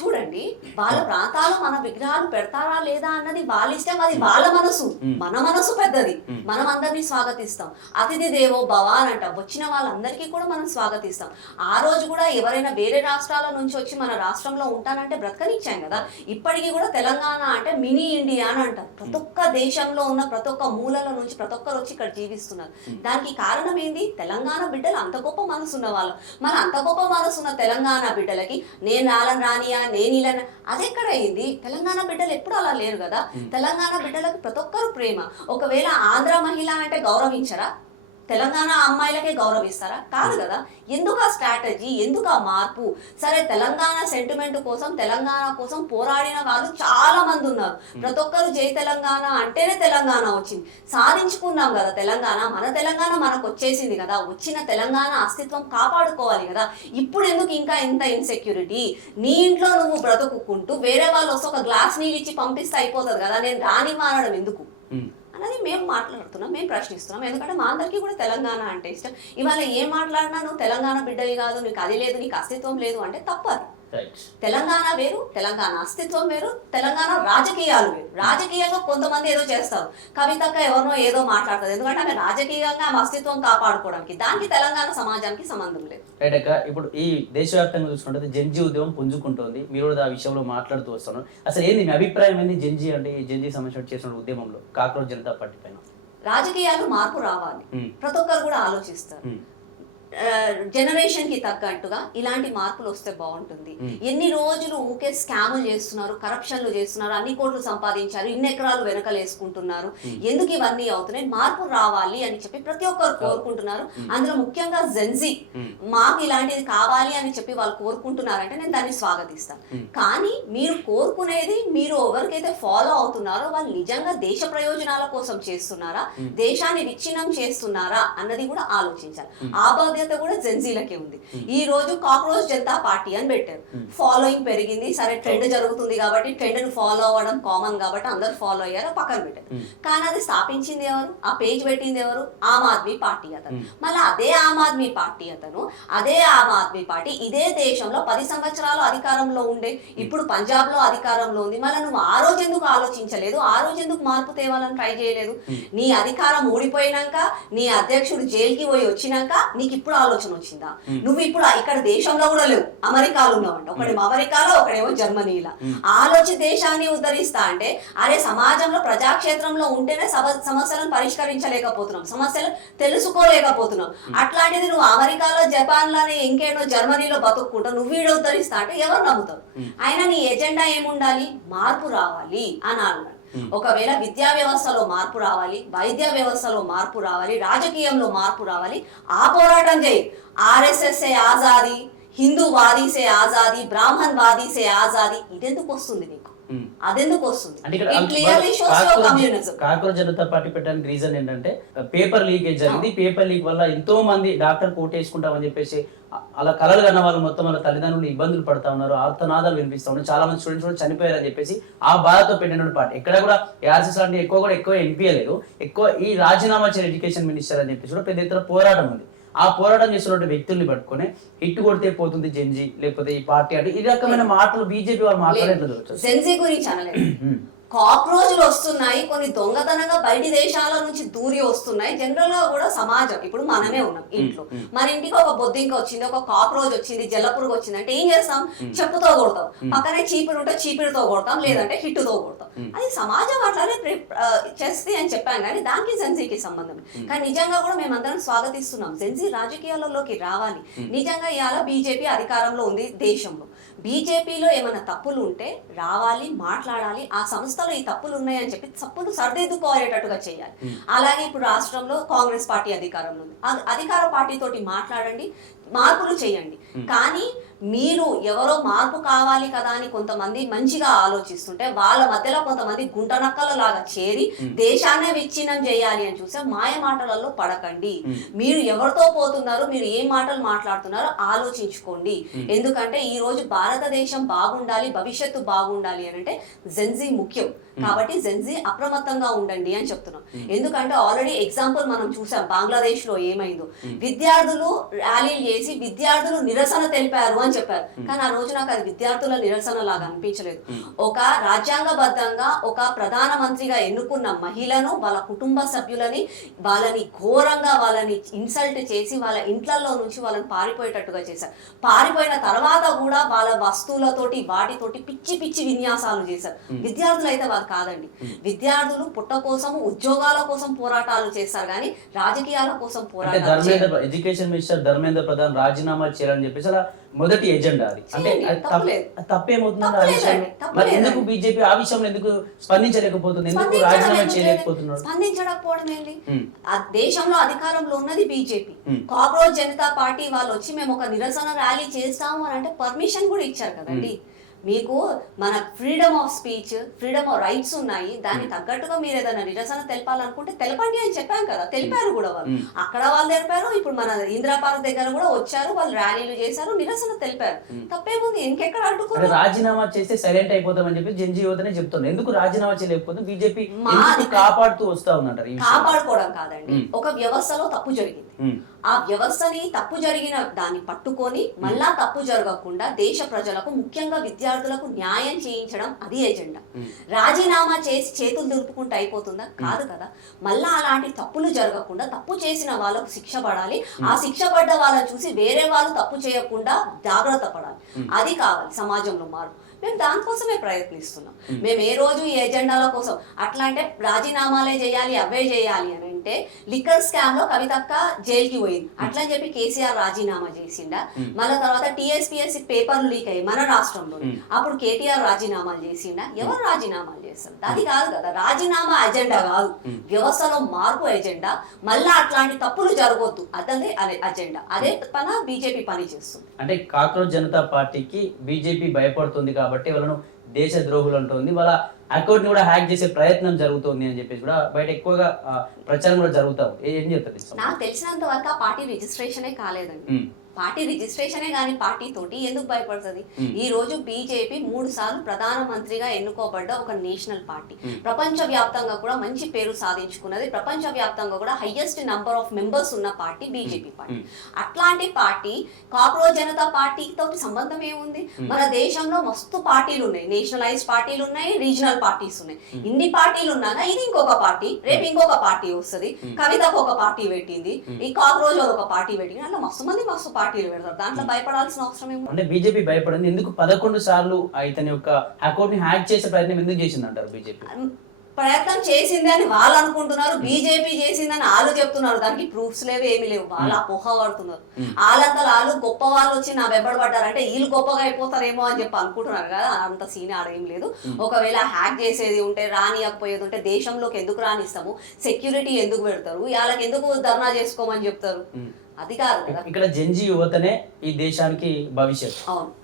చూడండి, వాళ్ళ ప్రాంతాలు మన విగ్రహాలు పెడతారా లేదా అన్నది వాళ్ళ ఇష్టం, అది వాళ్ళ మనసు. మన మనసు పెద్దది, మనం అందరినీ స్వాగతిస్తాం. అతిథి దేవో భవ అని అంటాం. వచ్చిన వాళ్ళందరికీ కూడా మనం స్వాగతిస్తాం. ఆ రోజు కూడా ఎవరైనా వేరే రాష్ట్రాల నుంచి వచ్చి మన రాష్ట్రంలో ఉంటానంటే బ్రతకనిచ్చాం కదా. ఇప్పటికీ కూడా తెలంగాణ అంటే మినీ ఇండియా అని అంటారు. ప్రతి ఒక్క దేశంలో ఉన్న ప్రతి ఒక్క మూలల నుంచి ప్రతి ఒక్కరు వచ్చి ఇక్కడ జీవిస్తున్నారు. దానికి కారణం ఏంది? తెలంగాణ బిడ్డలు అంత గొప్ప మనసు ఉన్న వాళ్ళు. మన అంత గొప్ప మనసు ఉన్న తెలంగాణ బిడ్డలకి నేను రానియా, నేను ఇలా అది ఎక్కడ అయింది? తెలంగాణ బిడ్డలు ఎప్పుడు అలా లేరు కదా. తెలంగాణ బిడ్డలకి ప్రతి ఒక్కరు ప్రేమ. ఒకవేళ ఆంధ్ర మహిళ అంటే గౌరవించరా? తెలంగాణ అమ్మాయిలకే గౌరవిస్తారా? కాదు కదా. ఎందుకు ఆ స్ట్రాటజీ? ఎందుకు ఆ మార్పు? సరే, తెలంగాణ సెంటిమెంట్ కోసం, తెలంగాణ కోసం పోరాడిన వాళ్ళు చాలా మంది ఉన్నారు. ప్రతి ఒక్కరు జై తెలంగాణ అంటేనే తెలంగాణ వచ్చింది. సాధించుకున్నాం కదా తెలంగాణ. మన తెలంగాణ మనకు వచ్చేసింది కదా. వచ్చిన తెలంగాణ అస్తిత్వం కాపాడుకోవాలి కదా. ఇప్పుడు ఎందుకు ఇంకా ఇంత ఇన్సెక్యూరిటీ? నీ ఇంట్లో నువ్వు బ్రతుకుంటూ వేరే వాళ్ళు వస్తే ఒక గ్లాస్ నీళ్ళు ఇచ్చి పంపిస్తే అయిపోతుంది కదా. నేను రాని మానడం ఎందుకు అన్నది మేము మాట్లాడుతున్నాం, మేము ప్రశ్నిస్తున్నాం. ఎందుకంటే మా అందరికీ కూడా తెలంగాణ అంటే ఇష్టం. ఇవాళ ఏం మాట్లాడినా నువ్వు తెలంగాణ బిడ్డవి కాదు, నీకు అది లేదు, నీకు అస్తిత్వం లేదు అంటే తప్పది. తెలంగాణ వేరు, తెలంగాణ అస్తిత్వం వేరు, తెలంగాణ రాజకీయాలు వేరు. రాజకీయంగా కొంతమంది ఏదో చేస్తారు, కవితక్క ఎవరినో ఏదో మాట్లాడుతుంది. ఎందుకంటే ఆమె రాజకీయంగా ఆమె అస్తిత్వం కాపాడుకోవడానికి, దానికి తెలంగాణ సమాజానికి సంబంధం లేదు. రైట్ అక్క, ఇప్పుడు ఈ దేశవ్యాప్తంగా చూసుకుంటే జెన్జీ ఉద్యమం పుంజుకుంటోంది. మీరు కూడా ఆ విషయంలో మాట్లాడుతూ వస్తున్నారు. అసలు ఏంది మీ అభిప్రాయం ఏంది జెన్జీ అంటే? ఈ జెన్జీ సంబంధించిన చేసిన ఉద్యమంలో కాక్రోచ్ జనతా పార్టీ పైన రాజకీయాలు మార్పు రావాలి, ప్రతి ఒక్కరు కూడా ఆలోచిస్తారు. జనరేషన్ కి తగ్గట్టుగా ఇలాంటి మార్పులు వస్తే బాగుంటుంది. ఎన్ని రోజులు ఊకే స్కాములు చేస్తున్నారు, కరప్షన్లు చేస్తున్నారు, అన్ని కోట్లు సంపాదించారు, ఇన్ని ఎకరాలు వెనకలేసుకుంటున్నారు. ఎందుకు ఇవన్నీ అవుతున్నాయి? మార్పు రావాలి అని చెప్పి ప్రతి ఒక్కరు కోరుకుంటున్నారు. అందులో ముఖ్యంగా జెన్జీ మాకు ఇలాంటిది కావాలి అని చెప్పి వాళ్ళు కోరుకుంటున్నారంటే నేను దాన్ని స్వాగతిస్తాను. కానీ మీరు కోరుకునేది, మీరు ఎవరికైతే ఫాలో అవుతున్నారో వాళ్ళు నిజంగా దేశ ప్రయోజనాల కోసం చేస్తున్నారా, దేశాన్ని విచ్ఛిన్నం చేస్తున్నారా అన్నది కూడా ఆలోచించాలి. ఆ బాధ్యత కూడా జెన్జీలకే ఉంది. ఈ రోజు కాక్రోచ్ జనతా పార్టీ అని పెట్టారు. ఫాలోయింగ్ పెరిగింది, సరే ట్రెండ్ జరుగుతుంది కాబట్టి ట్రెండ్ ను ఫాలో అవ్వడం కామన్ కాబట్టి అందరు ఫాలో అయ్యారు, పక్కన పెట్టారు. కానీ అది స్థాపించింది ఎవరు? ఆ పేజ్ పెట్టింది ఎవరు? ఆమ్ ఆద్మీ పార్టీ అతను. మళ్ళీ అదే ఆమ్ ఆద్మీ పార్టీ అతను, అదే ఆమ్ ఆద్మీ పార్టీ ఇదే దేశంలో 10 సంవత్సరాలు అధికారంలో ఉండే, ఇప్పుడు పంజాబ్ లో అధికారంలో ఉంది. మళ్ళీ నువ్వు ఆ రోజు ఎందుకు ఆలోచించలేదు? ఆ రోజు ఎందుకు మార్పు తేవాలని ట్రై చేయలేదు? నీ అధికారం ఓడిపోయినాక, నీ అధ్యక్షుడు జైలుకి పోయి వచ్చినాక నీకు ఇప్పుడు ఆలోచన వచ్చిందా? నువ్వు ఇప్పుడు ఇక్కడ దేశంలో కూడా లేవు, అమెరికాలో ఉన్నావంట. ఒకడేమో అమెరికాలో, ఒకడేమో జర్మనీలో. ఆలోచి దేశాన్ని ఉద్ధరిస్తా అంటే అరే సమాజంలో ప్రజాక్షేత్రంలో ఉంటేనే సమస్యలను పరిష్కరించలేకపోతున్నాం, సమస్యలు తెలుసుకోలేకపోతున్నాం. అట్లాంటిది నువ్వు అమెరికాలో, జపాన్ లోనే, ఇంకేటో జర్మనీలో బతుక్కుంటావు, నువ్వు వీడు ఉద్ధరిస్తా అంటే ఎవరు నమ్ముతావు? అయినా నీ ఎజెండా ఏముండాలి? మార్పు రావాలి అని అన్నాడు. ఒకవేళ విద్యా వ్యవస్థలో మార్పు రావాలి, వైద్య వ్యవస్థలో మార్పు రావాలి, రాజకీయంలో మార్పు రావాలి, ఆ పోరాటం చేయి. ఆర్ఎస్ఎస్ సే ఆజాదీ, హిందూ వాదీ సే ఆజాదీ, బ్రాహ్మణ్ వాదీ సే ఆజాదీ, ఇదెందుకు వస్తుంది నీకు? అదెందుకు వస్తుంది? కాక్రోచ్ జనతా పార్టీ పెట్టడానికి రీజన్ ఏంటంటే పేపర్ లీకేజ్ జరిగింది. పేపర్ లీక్ వల్ల ఎంతో మంది డాక్టర్ కోట్ వేసుకుంటామని చెప్పేసి అలా కలలు కన్న వాళ్ళు మొత్తం వాళ్ళ తల్లిదండ్రులు ఇబ్బందులు పడతా ఉన్నారు, ఆర్తనాదాలు వినిపిస్తా ఉన్నారు, చాలా మంది స్టూడెంట్స్ కూడా చనిపోయారని చెప్పేసి ఆ బాధతో పెట్టిన పార్టీ. ఎక్కడ కూడా ఏఆర్సీఎస్ లాంటి ఎక్కువ ఎన్పియలేదు. ఎక్కువ ఈ రాజీనామా చేసిన ఎడ్యుకేషన్ మినిస్టర్ అని చెప్పేసి కూడా పెద్ద ఎత్తున పోరాటం ఉంది. ఆ పోరాటం చేస్తున్న వ్యక్తుల్ని పట్టుకొని హిట్ కొడితే పోతుంది జెన్జీ, లేకపోతే ఈ పార్టీ అంటే ఈ రకమైన మాటలు బీజేపీ వాళ్ళు మాట్లాడేట్లేదు. జెన్జీ గురించి అనలేదు. కాక్రోచ్లు వస్తున్నాయి, కొన్ని దొంగతనంగా బయటి దేశాల నుంచి దూరి వస్తున్నాయి. జనరల్ గా కూడా సమాజం, ఇప్పుడు మనమే ఉన్నాం ఇంట్లో, మన ఇంటికి ఒక బొద్దింక వచ్చింది, ఒక కాక్రోచ్ వచ్చింది, జల్లపురుగు వచ్చింది అంటే ఏం చేస్తాం? చెప్పుతో కొడతాం. పక్కనే చీపిరి ఉంటే చీపిరితో కొడతాం, లేదంటే హిట్టుతో కొడతాం. అది సమాజం అట్లానే చేస్తే అని చెప్పాను. కానీ దానికి జెన్జీకి సంబంధం. కానీ నిజంగా కూడా మేమందరం స్వాగతిస్తున్నాం. జెన్జీ రాజకీయాలలోకి రావాలి. నిజంగా ఇవాళ బీజేపీ అధికారంలో ఉంది దేశంలో. బీజేపీలో ఏమైనా తప్పులు ఉంటే రావాలి, మాట్లాడాలి, ఆ సంస్థలో ఈ తప్పులు ఉన్నాయని చెప్పి తప్పులు సరిదిద్దుకోయేటట్టుగా చేయాలి. అలాగే ఇప్పుడు రాష్ట్రంలో కాంగ్రెస్ పార్టీ అధికారంలో ఉంది, అధికార పార్టీతోటి మాట్లాడండి, మార్పులు చేయండి. కానీ మీరు ఎవరో మార్పు కావాలి కదా అని కొంతమంది మంచిగా ఆలోచిస్తుంటే వాళ్ళ మధ్యలో కొంతమంది గుంటనక్కల లాగా చేరి దేశాన్నే విచ్ఛిన్నం చేయాలి అని చూస్తే మాయ మాటలలో పడకండి. మీరు ఎవరితో పోతున్నారు, మీరు ఏ మాటలు మాట్లాడుతున్నారో ఆలోచించుకోండి. ఎందుకంటే ఈ రోజు భారతదేశం బాగుండాలి, భవిష్యత్తు బాగుండాలి అని అంటే జెన్జీ ముఖ్యం. కాబట్టి జెన్జీ అప్రమత్తంగా ఉండండి అని చెప్తున్నాం. ఎందుకంటే ఆల్రెడీ ఎగ్జాంపుల్ మనం చూసాం బంగ్లాదేశ్ లో ఏమైందో. విద్యార్థులు ర్యాలీలు చేసి విద్యార్థులు నిరసన తెలిపారు అని చెప్పారు. కానీ ఆ రోజు నాకు అది విద్యార్థుల నిరసన లాగా అనిపించలేదు. ఒక రాజ్యాంగబద్ధంగా ఒక ప్రధానమంత్రిగా ఎన్నుకున్న మహిళను, వాళ్ళ కుటుంబ సభ్యులని, వాళ్ళని ఘోరంగా వాళ్ళని ఇన్సల్ట్ చేసి వాళ్ళ ఇంట్లలో నుంచి వాళ్ళని పారిపోయేటట్టుగా చేశారు. పారిపోయిన తర్వాత కూడా వాళ్ళ వస్తువులతోటి వాటితోటి పిచ్చి పిచ్చి విన్యాసాలు చేశారు. విద్యార్థులు అయితే వాళ్ళు కాదండి. విద్యార్థులు పుట్ట కోసం, ఉద్యోగాల కోసం పోరాటాలు చేస్తారు కానీ రాజకీయాల కోసం పోరాటాలు. ఎడ్యుకేషన్ మినిస్టర్ ధర్మేంద్ర ప్రధాన్ రాజీనామా చేయాలని చెప్పేసి అలా మొదటి ఎజెండా అది. అంటే తప్పేమవుతుంది? ఎందుకు బీజేపీ ఆ విషయంలో ఎందుకు స్పందించలేకపోతుంది? ఎందుకు రాజీనామా చేయలేకపోతున్నారు? స్పందించకపోవడం ఏంటి? దేశంలో అధికారంలో ఉన్నది బీజేపీ. కాక్రోచ్ జనతా పార్టీ వాళ్ళు వచ్చి మేము ఒక నిరసన ర్యాలీ చేస్తాము అని అంటే పర్మిషన్ కూడా ఇచ్చారు కదండి. మీకు మన freedom of speech, freedom of rights ఉన్నాయి. దానికి తగ్గట్టుగా మీరు ఏదైనా నిరసన తెలపాలనుకుంటే తెలపండి అని చెప్పాం కదా. తెలిపారు కూడా వాళ్ళు. అక్కడ వాళ్ళు తెలిపారు, ఇప్పుడు మన ఇందిరా పార్క్ దగ్గర కూడా వచ్చారు, వాళ్ళు ర్యాలీలు చేశారు, నిరసన తెలిపారు. తప్పేముంది? ఇంకెక్కడ అడ్డుకున్నారు? రాజీనామా చేస్తే సైలెంట్ అయిపోతామని చెప్పి జెన్జీ యువతనే చెప్తున్నారు. ఎందుకు రాజీనామా చేయలేకపోతే బీజేపీ కాపాడుతూ వస్తా ఉన్నట్టు? కాపాడుకోవడం కాదండి, ఒక వ్యవస్థలో తప్పు జరిగింది. ఆ వ్యవస్థని తప్పు జరిగిన దాన్ని పట్టుకొని మళ్ళా తప్పు జరగకుండా దేశ ప్రజలకు, ముఖ్యంగా విద్యార్థులకు న్యాయం చేయించడం అది ఎజెండా. రాజీనామా చేసి చేతులు దులుపుకుంటూ అయిపోతుందా? కాదు కదా. మళ్ళా అలాంటి తప్పులు జరగకుండా తప్పు చేసిన వాళ్ళకు శిక్ష పడాలి. ఆ శిక్ష పడ్డ వాళ్ళని చూసి వేరే వాళ్ళు తప్పు చేయకుండా జాగ్రత్త పడాలి. అది కావాలి సమాజంలో మార్పు. మేము దానికోసమే ప్రయత్నిస్తున్నాం. మేము ఏ రోజు ఈ ఎజెండాల కోసం అట్లా అంటే రాజీనామాలే చేయాలి, అవే చేయాలి అని అంటే లిక్కర్ స్కామ్ లో కవితక్క జైలుకి పోయింది. అట్లా చెప్పి కేసీఆర్ రాజీనామా చేసిండా? మళ్ళీ తర్వాత టీఎస్పీఎస్సీ పేపర్లు లీక్ అయ్యి మన రాష్ట్రంలో, అప్పుడు కేటీఆర్ రాజీనామాలు చేసిండా? ఎవరు రాజీనామాలు చేస్తారు? అది కాదు కదా. రాజీనామా ఎజెండా కాదు, వ్యవస్థలో మార్పు ఎజెండా. మళ్ళా అట్లాంటి తప్పులు జరగొద్దు, అదే అజెండా. అదే పని బీజేపీ పని చేస్తుంది. అంటే కాక్రోచ్ జనతా పార్టీకి బీజేపీ భయపడుతుంది కాబట్టి వాళ్ళను దేశ ద్రోహులు అంటుంది, వాళ్ళ అకౌంట్ ని కూడా హ్యాక్ చేసే ప్రయత్నం జరుగుతుంది అని చెప్పేసి కూడా బయట ఎక్కువగా ప్రచారం కూడా జరుగుతావు. ఏం చెప్తారు? నాకు తెలిసినంత వరకు ఆ పార్టీ రిజిస్ట్రేషనే కాలేదండి. పార్టీ రిజిస్ట్రేషనే కానీ పార్టీ తోటి ఎందుకు భయపడుతుంది? ఈ రోజు బీజేపీ 3 సార్లు ప్రధానమంత్రిగా ఎన్నుకోబడ్డ ఒక నేషనల్ పార్టీ. ప్రపంచ వ్యాప్తంగా కూడా మంచి పేరు సాధించుకున్నది. ప్రపంచ వ్యాప్తంగా కూడా హైయెస్ట్ నంబర్ ఆఫ్ మెంబర్స్ ఉన్న పార్టీ బీజేపీ పార్టీ. అట్లాంటి పార్టీ కాక్రోచ్ జనతా పార్టీ తోటి సంబంధం ఏముంది? మన దేశంలో మస్తు పార్టీలు ఉన్నాయి, నేషనలైజ్ పార్టీలు ఉన్నాయి, రీజనల్ పార్టీస్ ఉన్నాయి. ఇన్ని పార్టీలు ఉన్నాగా ఇది ఇంకొక పార్టీ, రేపు ఇంకొక పార్టీ వస్తుంది. కవితకు ఒక పార్టీ పెట్టింది, ఈ కాక్రోచ్ ఒక పార్టీ పెట్టింది. అట్లా మస్తు మంది మస్తు పార్టీలు పెడతారు. దాంట్లో భయపడాల్సిన అవసరం ఏమో. అంటే బీజేపీ భయపడింది ఎందుకు? 11 సార్లు ఇతని యొక్క అకౌంట్ ని హ్యాక్ చేసే ప్రయత్నం ఎందుకు చేసింది అంటారు? బీజేపీ ప్రయత్నం చేసింది అని వాళ్ళు అనుకుంటున్నారు, బీజేపీ చేసిందని వాళ్ళు చెప్తున్నారు. దానికి ప్రూఫ్స్ లేవు, ఏమి లేవు. వాళ్ళు అపోహ పడుతున్నారు. వాళ్ళంతా వాళ్ళు గొప్ప వాళ్ళు వచ్చి నా వెంబడబడ్డారంటే వీళ్ళు గొప్పగా అయిపోతారేమో అని చెప్పి అనుకుంటున్నారు కదా. అంత సీన్ ఆడేం లేదు. ఒకవేళ హ్యాక్ చేసేది ఉంటే, రానియకపోయేది ఉంటే దేశంలోకి ఎందుకు రానిస్తాము? సెక్యూరిటీ ఎందుకు పెడతారు? వాళ్ళకి ఎందుకు ధర్నా చేసుకోమని చెప్తారు? అది కాదు కదా. ఇక్కడ జెన్జీ యువతనే ఈ దేశానికి భవిష్యత్.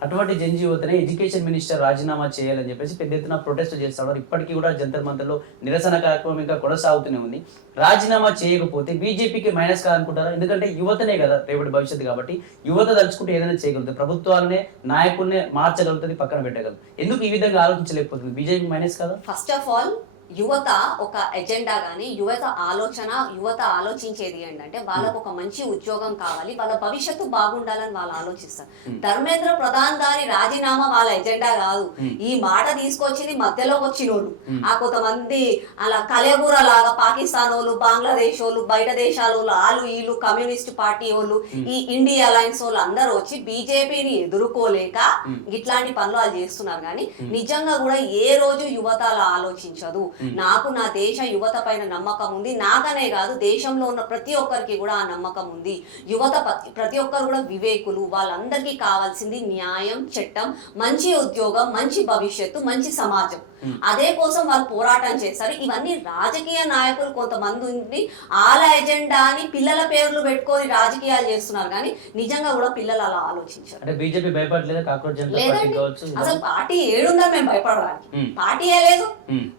అటువంటి జెన్జీ యువతనే ఎడ్యుకేషన్ మినిస్టర్ రాజీనామా చేయాలని చెప్పేసి పెద్ద ఎత్తున ప్రొటెస్ట్ చేస్తా ఉన్నారు. ఇప్పటికీ కూడా జంతర్ మంతర్లో నిరసన కార్యక్రమం ఇంకా కొనసాగుతూనే ఉంది. రాజీనామా చేయకపోతే బీజేపీకి మైనస్ కాదనుకుంటారా? ఎందుకంటే యువతనే కదా రేపటి భవిష్యత్తు. కాబట్టి యువత తలుచుకుంటే ఏదైనా చేయగలుగుతుంది, ప్రభుత్వాలనే నాయకుల్నే మార్చగలుగుతుంది, పక్కన పెట్టగలదు. ఎందుకు ఈ విధంగా ఆలోచించలేకపోతుంది? బీజేపీ మైనస్ కదా? ఫస్ట్ ఆఫ్ ఆల్ యువత ఒక ఎజెండా కానీ యువత ఆలోచించేది ఏంటంటే వాళ్ళకు ఒక మంచి ఉద్యోగం కావాలి, వాళ్ళ భవిష్యత్తు బాగుండాలని వాళ్ళు ఆలోచిస్తారు. ధర్మేంద్ర ప్రధాన్ గారి రాజీనామా వాళ్ళ ఎజెండా కాదు. ఈ మాట తీసుకొచ్చింది మధ్యలో వచ్చినోళ్ళు, ఆ కొంతమంది అలా కలేబూర లాగా పాకిస్తాన్ వాళ్ళు, బంగ్లాదేశ్ వాళ్ళు, బయట దేశాల వాళ్ళు, వీళ్ళు కమ్యూనిస్ట్ పార్టీ వాళ్ళు, ఈ ఇండియా అలయన్స్ వాళ్ళు అందరూ వచ్చి బీజేపీని ఎదుర్కోలేక ఇట్లాంటి పనులు వాళ్ళు చేస్తున్నారు. కానీ నిజంగా కూడా ఏ రోజు యువత అలా ఆలోచించదు. నాకు నా దేశ యువత పైన నమ్మకం ఉంది. నాకనే కాదు, దేశంలో ఉన్న ప్రతి ఒక్కరికి కూడా ఆ నమ్మకం ఉంది. యువత ప్రతి ఒక్కరు కూడా వివేకులు. వాళ్ళందరికీ కావాల్సింది న్యాయం, చట్టం, మంచి ఉద్యోగం, మంచి భవిష్యత్తు, మంచి సమాజం. అదే కోసం వాళ్ళు పోరాటం చేస్తారు. ఇవన్నీ రాజకీయ నాయకులు కొంతమంది ఉండి వాళ్ళ ఎజెండా అని పిల్లల పేర్లు పెట్టుకొని రాజకీయాలు చేస్తున్నారు, కానీ నిజంగా కూడా పిల్లలు అలా ఆలోచించారు. అంటే బీజేపీ భయపడలేదా? కాక్రోచ్ జనతా పార్టీ లేదండి, కావచ్చు. అసలు పార్టీ ఏడుందని మేము భయపడడానికి. పార్టీయే లేదు,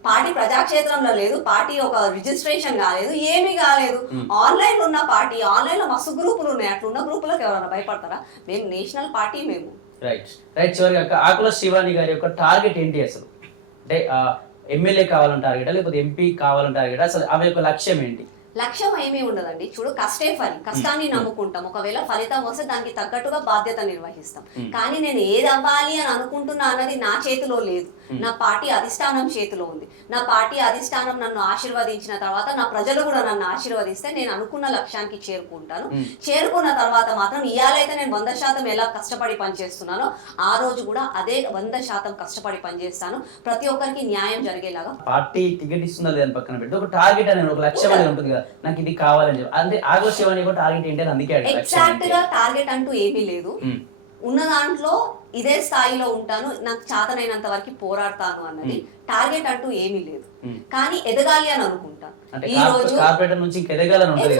పార్టీ ప్రజాక్షేత్రంలో లేదు, పార్టీ ఒక రిజిస్ట్రేషన్ కాలేదు, ఏమీ కాలేదు. ఆన్లైన్ ఉన్న పార్టీ, ఆన్లైన్ లో మస్తు గ్రూపులు ఉన్నాయి. అట్లున్న గ్రూపులకు ఎవరైనా భయపడతారా? మేము నేషనల్ పార్టీ. మేము రైట్ రైట్. చివరిగా ఆకుల శ్రీవాణి గారి యొక్క టార్గెట్ ఏంటి అసలు? అంటే ఎమ్మెల్యే కావాలని టార్గెటా, లేకపోతే ఎంపీ కావాలని టార్గెటా? అసలు ఆమె యొక్క లక్ష్యం ఏంటి? లక్ష్యం ఏమీ ఉండదండి. చూడు, కష్టే ఫలి, కష్టాన్ని నమ్ముకుంటాం. ఒకవేళ ఫలితం వస్తే దానికి తగ్గట్టుగా బాధ్యత నిర్వహిస్తాం. కానీ నేను ఏది అవ్వాలి అని అనుకుంటున్నా అన్నది నా చేతిలో లేదు, నా పార్టీ అధిష్టానం చేతిలో ఉంది. నా పార్టీ అధిష్టానం నన్ను ఆశీర్వదించిన తర్వాత, నా ప్రజలు కూడా నన్ను ఆశీర్వదిస్తే నేను అనుకున్న లక్ష్యానికి చేరుకుంటాను. చేరుకున్న తర్వాత మాత్రం ఇయాలైతే నేను 100% ఎలా కష్టపడి పనిచేస్తున్నానో ఆ రోజు కూడా అదే 100% కష్టపడి పనిచేస్తాను. ప్రతి ఒక్కరికి న్యాయం జరిగేలాగా. పార్టీ టికెట్ ఇస్తుందా లేదని పక్కన పెట్టి ఒక టార్గెట్ అనేది, ఒక లక్ష్యం అనేది ఉంటుంది కదా, నాకు ఇది కావాలని చెప్పి. అంటే ఆకుల శ్రీవాణి యొక్క టార్గెట్ ఏంటి అని అందుకే అడిగాను. ఎగ్జాక్ట్ గా టార్గెట్ అంటూ ఏమీ లేదు. ఉన్న దాంట్లో ఇదే స్థాయిలో ఉంటాను, నాకు చేతనైనంత వరకు పోరాడతాను అన్నది టార్గెట్ అంటూ ఏమీ లేదు. కానీ ఎదగాలి అని అనుకుంటాను. ఈ రోజు కార్పొరేటర్ నుంచి ఎదగాలని ఉంటుంది.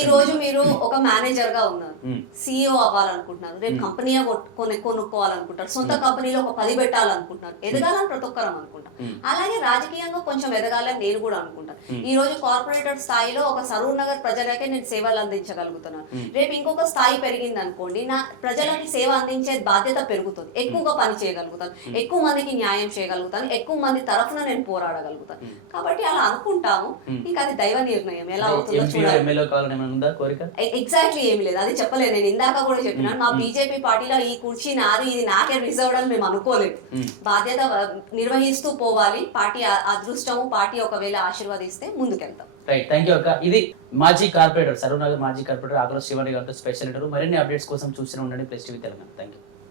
ఈ రోజు మీరు ఒక మేనేజర్ గా ఉన్నారు, CEO అవ్వాలనుకుంటున్నారు, రేపు కంపెనీ కొనుక్కోవాలనుకుంటారు, సొంత కంపెనీలో ఒక 10 పెట్టాలనుకుంటున్నారు. ఎదగాలని ప్రతి ఒక్కరం అనుకుంటాం. అలాగే రాజకీయంగా కొంచెం ఎదగాలని నేను కూడా అనుకుంటాను. ఈ రోజు కార్పొరేటర్ స్థాయిలో ఒక సరూర్ నగర్ ప్రజలకే నేను సేవలు అందించగలుగుతున్నాను. రేపు ఇంకొక స్థాయి పెరిగింది అనుకోండి, నా ప్రజలకి సేవ అందించే బాధ్యత పెరుగుతుంది. ఎక్కువగా పని చేయగలుగుతాను, ఎక్కువ మందికి న్యాయం చేయగలుగుతాను, ఎక్కువ మంది తరఫున నేను పోరాడగలుగుతాను. కాబట్టి అలా అనుకుంటాము. ఇంకా అది దైవ నిర్ణయం, ఎలా అవుతుందో చూడాలి. ఎగ్జాక్ట్లీ ఏమి లేదు, అది చెప్పలేదు. నేను ఇందాక కూడా చెప్పినాను, మా బీజేపీ పార్టీలో ఈ కుర్చీ నాది, ఇది నాకే రిజర్వ్డ్ అని మేము అనుకోలేదు. బాధ్యత నిర్వహిస్తూ పోవాలి. పార్టీ అదృష్టము, పార్టీ ఒకవేళ ఆశీర్వదిస్తే ముందుకెళ్తాం. రైట్, థ్యాంక్ యూ అక్క. ఇది మాజీ కార్పొరేటర్, సరూర్ నగర్ మాజీ కార్పొరేటర్ ఆకుల శ్రీవాణి గారితో స్పెషల్ ఇంటర్వ్యూ. మరిన్ని అప్డేట్స్ కోసం చూస్తూనే ఉండండి plus TV Telangana. Thank you.